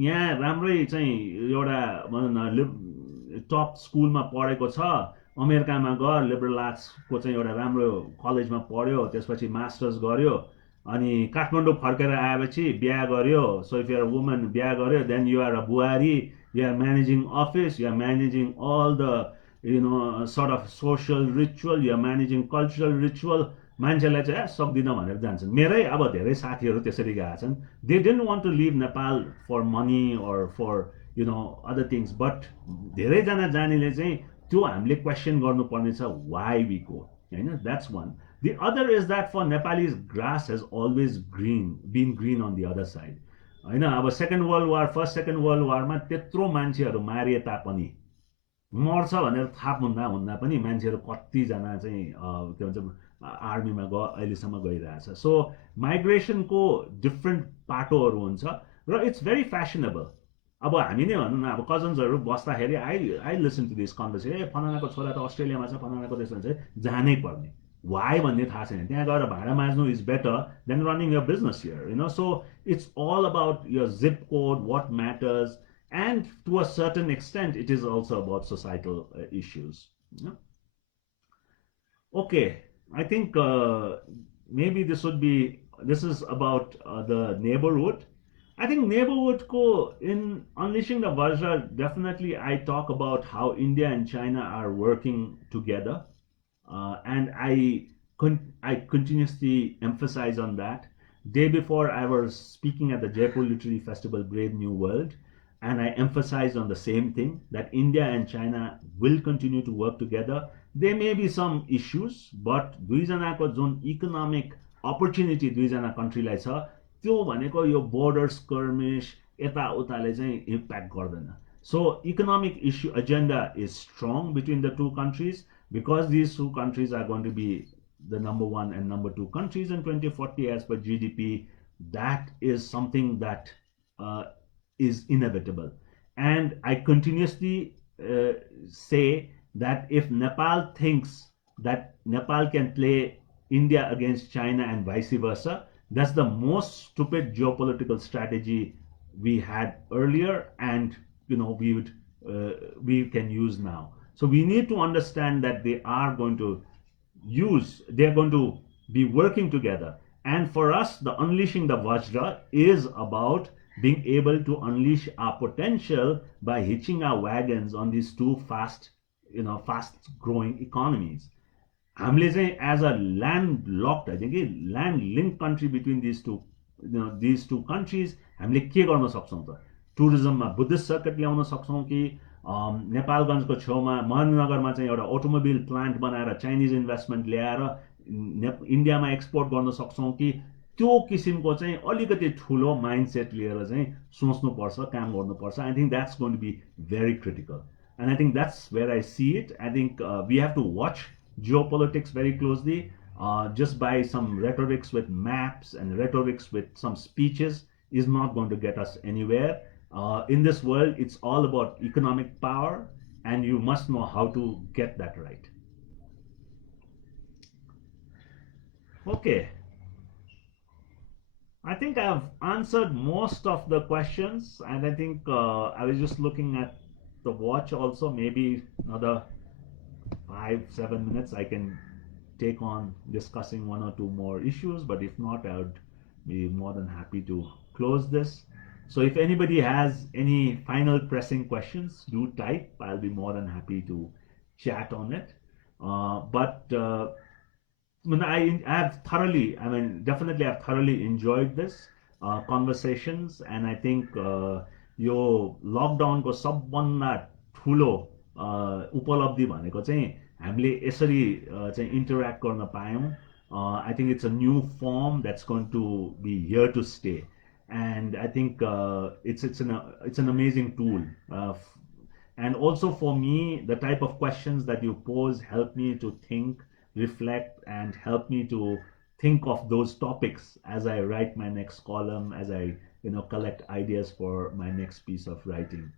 यहाँ राम्रै चाहिँ एउटा भनौँ न टप स्कुलमा पढेको छ, अमेरिकामा गयो, लिबरल आर्ट्सको चाहिँ एउटा राम्रो कलेजमा पढ्यो, त्यसपछि मास्टर्स गर्यो, अनि काठमाडौँ फर्केर आएपछि बिहा गर्यो. So if you are woman, बिहा गर्यो, देन यु आर अ बुहारी, you are managing office, you are managing all the sort of social ritual, you are managing cultural ritual. मान्छेलाई चाहिँ सक्दिनँ भनेर जान्छन्. मेरै अब धेरै साथीहरू त्यसरी गएका छन्. They didn't want to leave Nepal for money or for other things, but धेरैजना जानेले चाहिँ त्यो हामीले क्वेसन गर्नुपर्ने छ, वाइ वी गो, होइन? That's one. The other is that for Nepalese, grass has always been green on the other side. होइन, अब second world war, first second world वारमा त्यत्रो मान्छेहरू मारिए तापनि, मर्छ भनेर थाहा हुँदा पनि मान्छेहरू कतिजना चाहिँ के भन्छ आर्मीमा अहिलेसम्म गइरहेछ. सो माइग्रेसनको डिफ्रेन्ट पाटोहरू हुन्छ र इट्स भेरी फ्यासनेबल. अब हामी नै भनौँ न, अब कजन्सहरू बस्दाखेरि I listen to this conversation, फलानाको छोरा त अस्ट्रेलियामा छ, फलानाको देशमा चाहिँ जानै पर्ने. Why भन्ने थाहा छैन. त्यहाँ गएर भाडा माझ्नु is better than running your business here, so it's all about your zip code, what matters, and to a certain extent it is also about societal issues. Okay, I think maybe this is about the neighborhood. I think neighborhood ko in Unleashing the Vajra, definitely I talk about how India and China are working together, and I continuously emphasize on that. Day before I was speaking at the Jaipur Literary Festival Brave New World, and I emphasized on the same thing, that India and China will continue to work together. There may be some issues, but दुईजनाको जुन economic opportunity दुईजना कन्ट्रीलाई छ, त्यो भनेको यो border skirmish यताउताले चाहिँ impact गर्दैन. So economic issue agenda is strong between the two countries, because these two countries are going to be the number 1 and number 2 countries in 2040 as per GDP. That is something that is inevitable. And I continuously say that if Nepal thinks that Nepal can play India against China and vice versa, that's the most stupid geopolitical strategy we had earlier, and we can use now. So we need to understand that they are going to be working together. And for us, the Unleashing the Vajra is about being able to unleash our potential by hitching our wagons on these two fast growing economies. हामीले चाहिँ as a ल्यान्डलक्ड होइन कि land link country between these two countries हामीले के गर्न सक्छौँ त? टुरिज्ममा Buddhist circuit ल्याउन सक्छौँ कि नेपालगञ्जको छेउमा महेन्द्रनगरमा चाहिँ एउटा अटोमोबाइल प्लान्ट बनाएर चाइनिज इन्भेस्टमेन्ट ल्याएर इन्डियामा एक्सपोर्ट गर्न सक्छौँ कि त्यो किसिमको चाहिँ अलिकति ठुलो माइन्डसेट लिएर चाहिँ सोच्नुपर्छ, काम गर्नुपर्छ. I think that's going to be very critical, and I think that's where I see it. I think we have to watch geopolitics very closely. Just by some rhetorics with maps and rhetorics with some speeches is not going to get us anywhere. In this world, it's all about economic power, and you must know how to get that right. Okay. I think I've answered most of the questions, and I think I was just looking at the watch also, maybe another 5-7 minutes I can take on discussing one or two more issues, but if not, I would be more than happy to close this. So if anybody has any final pressing questions, do type. I'll be more than happy to chat on it. But definitely I've thoroughly enjoyed this conversations, and I think यो लकडाउनको सबभन्दा ठुलो उपलब्धि भनेको चाहिँ हामीले यसरी चाहिँ इन्टरेक्ट गर्न पायौँ. I think it's a new form that's going to be here to stay, and I think it's an amazing tool. And also for me, the type of questions that you pose help me to think, reflect, and help me to think of those topics as I write my next column, as I collect ideas for my next piece of writing.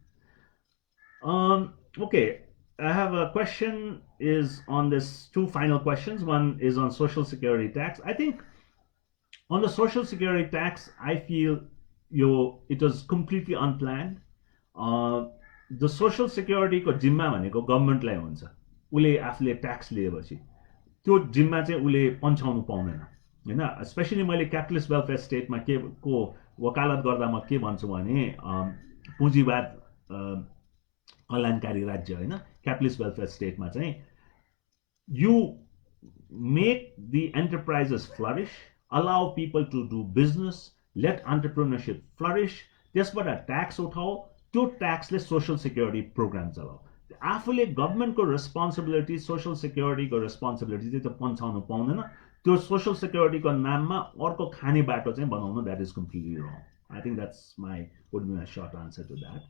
Okay, I have a question is on this two final questions. One is on social security tax. I think on the social security tax, I feel it was completely unplanned. The social सिक्योरिटीको जिम्मा भनेको गभर्मेन्टलाई हुन्छ. उसले आफूले tax लिएपछि त्यो जिम्मा चाहिँ उसले पन्छाउनु पाउँदैन होइन. स्पेसली मैले क्यापिटलिस्ट वेलफेयर स्टेटमा के को वकालत गर्दा म के भन्छु भने पुँजीवाद कल्याणकारी राज्य होइन, क्यापिटलिस्ट वेलफेयर स्टेटमा चाहिँ you make the enterprises flourish, allow people to do business, let entrepreneurship flourish, त्यसबाट ट्याक्स उठाऊ, त्यो ट्याक्सले सोसल सिक्योरिटी प्रोग्राम चलाऊ. आफूले गभर्मेन्टको रेस्पोन्सिबिलिटी, सोसल सिक्योरिटीको रेस्पोन्सिबिलिटी चाहिँ त्यो पन्छाउनु पाउँदैन. त्यो सोसल सिक्योरिटीको नाममा अर्को खाने बाटो चाहिँ बनाउनु, that is completely wrong. I think that's would be my short answer to that.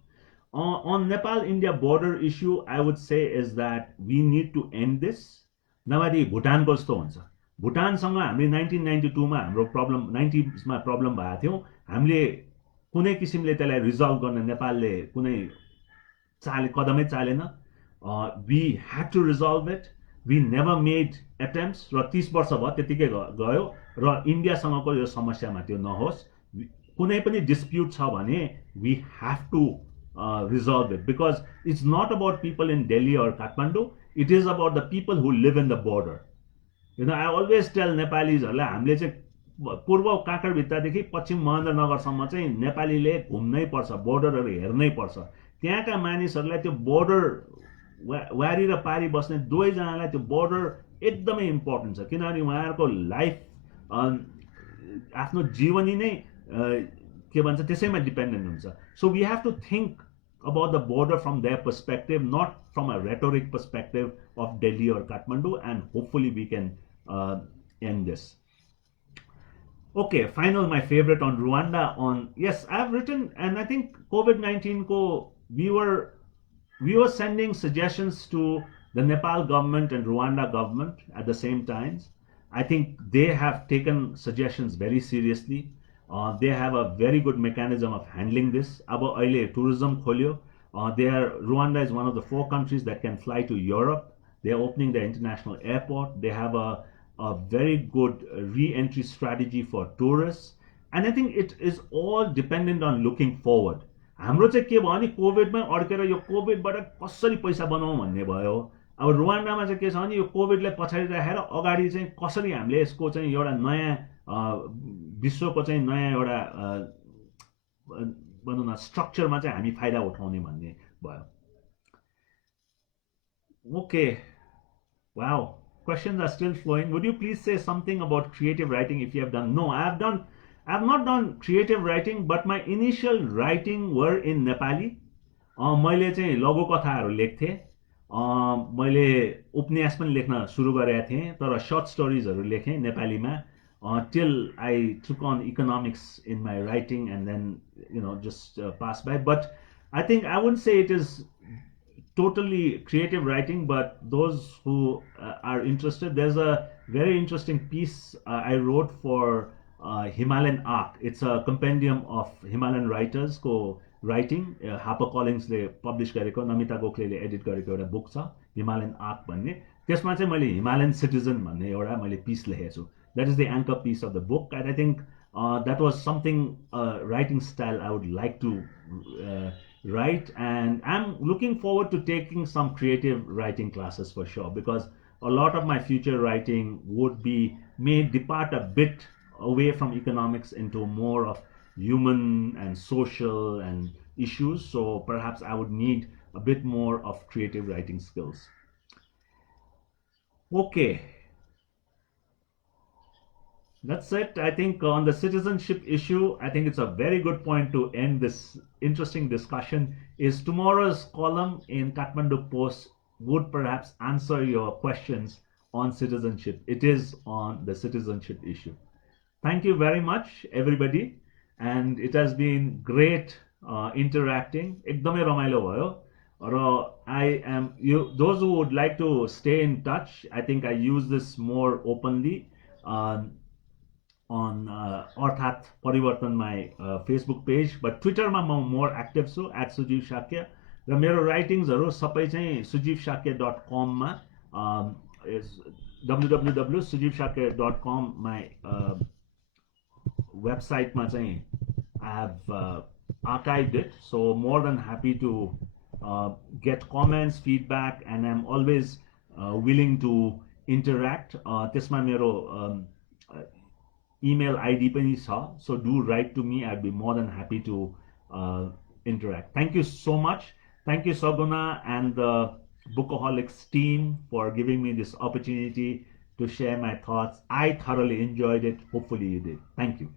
On Nepal-India border issue, I would say is that we need to end this. नभए भुटानको जस्तो हुन्छ. भुटानसँग हामीले 1992मा हाम्रो प्रब्लम 90sमा प्रब्लम भएको थियो. हामीले कुनै किसिमले त्यसलाई रिजल्भ गर्न नेपालले कुनै कदमै चालेन. We had to resolve it. We never made attempts र 30 वर्ष भयो त्यतिकै गयो. र इन्डियासँगको यो समस्यामा त्यो नहोस्. कुनै पनि डिस्प्युट छ भने we have to resolve it, because it's not about people in Delhi or Kathmandu, it is about the people who live in the border. I always tell Nepalis हामीले चाहिँ पूर्व काँकडभित्तादेखि पश्चिम महेन्द्रनगरसम्म चाहिँ नेपालीले घुम्नै पर्छ, बोर्डरहरू हेर्नै पर्छ. त्यहाँका मानिसहरूलाई त्यो बोर्डर वारी र पारी बस्ने दुवैजनालाई त्यो बोर्डर एकदमै इम्पोर्टेन्ट छ, किनभने उहाँहरूको लाइफ आफ्नो जीवनी नै के भन्छ त्यसैमा डिपेन्डेन्ट हुन्छ. So we have to think about the border from their perspective, not from a rhetoric perspective of Delhi or Kathmandu, and hopefully we can end this. Okay, final, my favorite on Rwanda. Yes, I've written, and I think COVID-19 we were sending suggestions to the Nepal government and Rwanda government at the same times. I think they have taken suggestions very seriously. They have a very good mechanism of handling this. अब अहिले tourism खोल्यो. Rwanda is one of the 4 countries that can fly to Europe. They are opening the international airport. They have a very good re-entry strategy for tourists. And I think it is all dependent on looking forward. हाम्रो चाहिँ के भयो भने कोभिडमै अड्केर यो कोभिडबाट कसरी पैसा बनाउँ भन्ने भयो. अब रुवान्डामा चाहिँ के छ भने यो कोभिडलाई पछाडि राखेर अगाडि चाहिँ कसरी हामीले यसको चाहिँ एउटा नयाँ विश्वको चाहिँ नयाँ एउटा भनौँ न स्ट्रक्चरमा चाहिँ हामी फाइदा उठाउने भन्ने भयो. Okay, wow, questions are still flowing. Would you please say something about creative writing if you have done? No, I have not done creative writing, but my initial writing were in Nepali. मैले चाहिँ लघु कथाहरू लेख्थेँ. मैले उपन्यास पनि लेख्न सुरु गरेका थिएँ, तर सर्ट स्टोरिजहरू लेखेँ नेपालीमा. Till I took on economics in my writing and then just passed by. But I think I wouldn't say it is totally creative writing, but those who are interested, there's a very interesting piece I wrote for Himalayan Arc. It's a compendium of Himalayan writers को writing. HarperCollins ले publish गरेको, Namita गोखलेले edit गरेको एउटा book छ Himalayan Arc भन्ने. त्यसमा चाहिँ मैले Himalayan Citizen भन्ने एउटा मैले piece लेखेको छु. That is the anchor piece of the book, and I think that was something writing style I would like to write, and I'm looking forward to taking some creative writing classes for sure, because a lot of my future writing may depart a bit away from economics into more of human and social and issues, so perhaps I would need a bit more of creative writing skills. Okay. That's it. I think on the citizenship issue, I think it's a very good point to end this interesting discussion. Is tomorrow's column in Kathmandu Post would perhaps answer your questions on citizenship. It is on the citizenship issue. Thank you very much, everybody, and it has been great interacting. एकदमै रमाइलो भयो र I am you those who would like to stay in touch. I think I use this more openly. On अर्थात् परिवर्तन my Facebook page, but ट्विटरमा म more active छु @Sujeev Shakya र मेरो राइटिङ्सहरू सबै चाहिँ sujivshakya.com मा is www.sujivshakya.com my website मा चाहिँ I have archived it, so more than happy to get comments, feedback, and I'm always willing to interact. त्यसमा मेरो email ID पनि छ, so do write to me. I'd be more than happy to interact. Thank you so much. Thank you, Saguna and the bOOkahOlics team for giving me this opportunity to share my thoughts. I thoroughly enjoyed it. Hopefully you did. Thank you.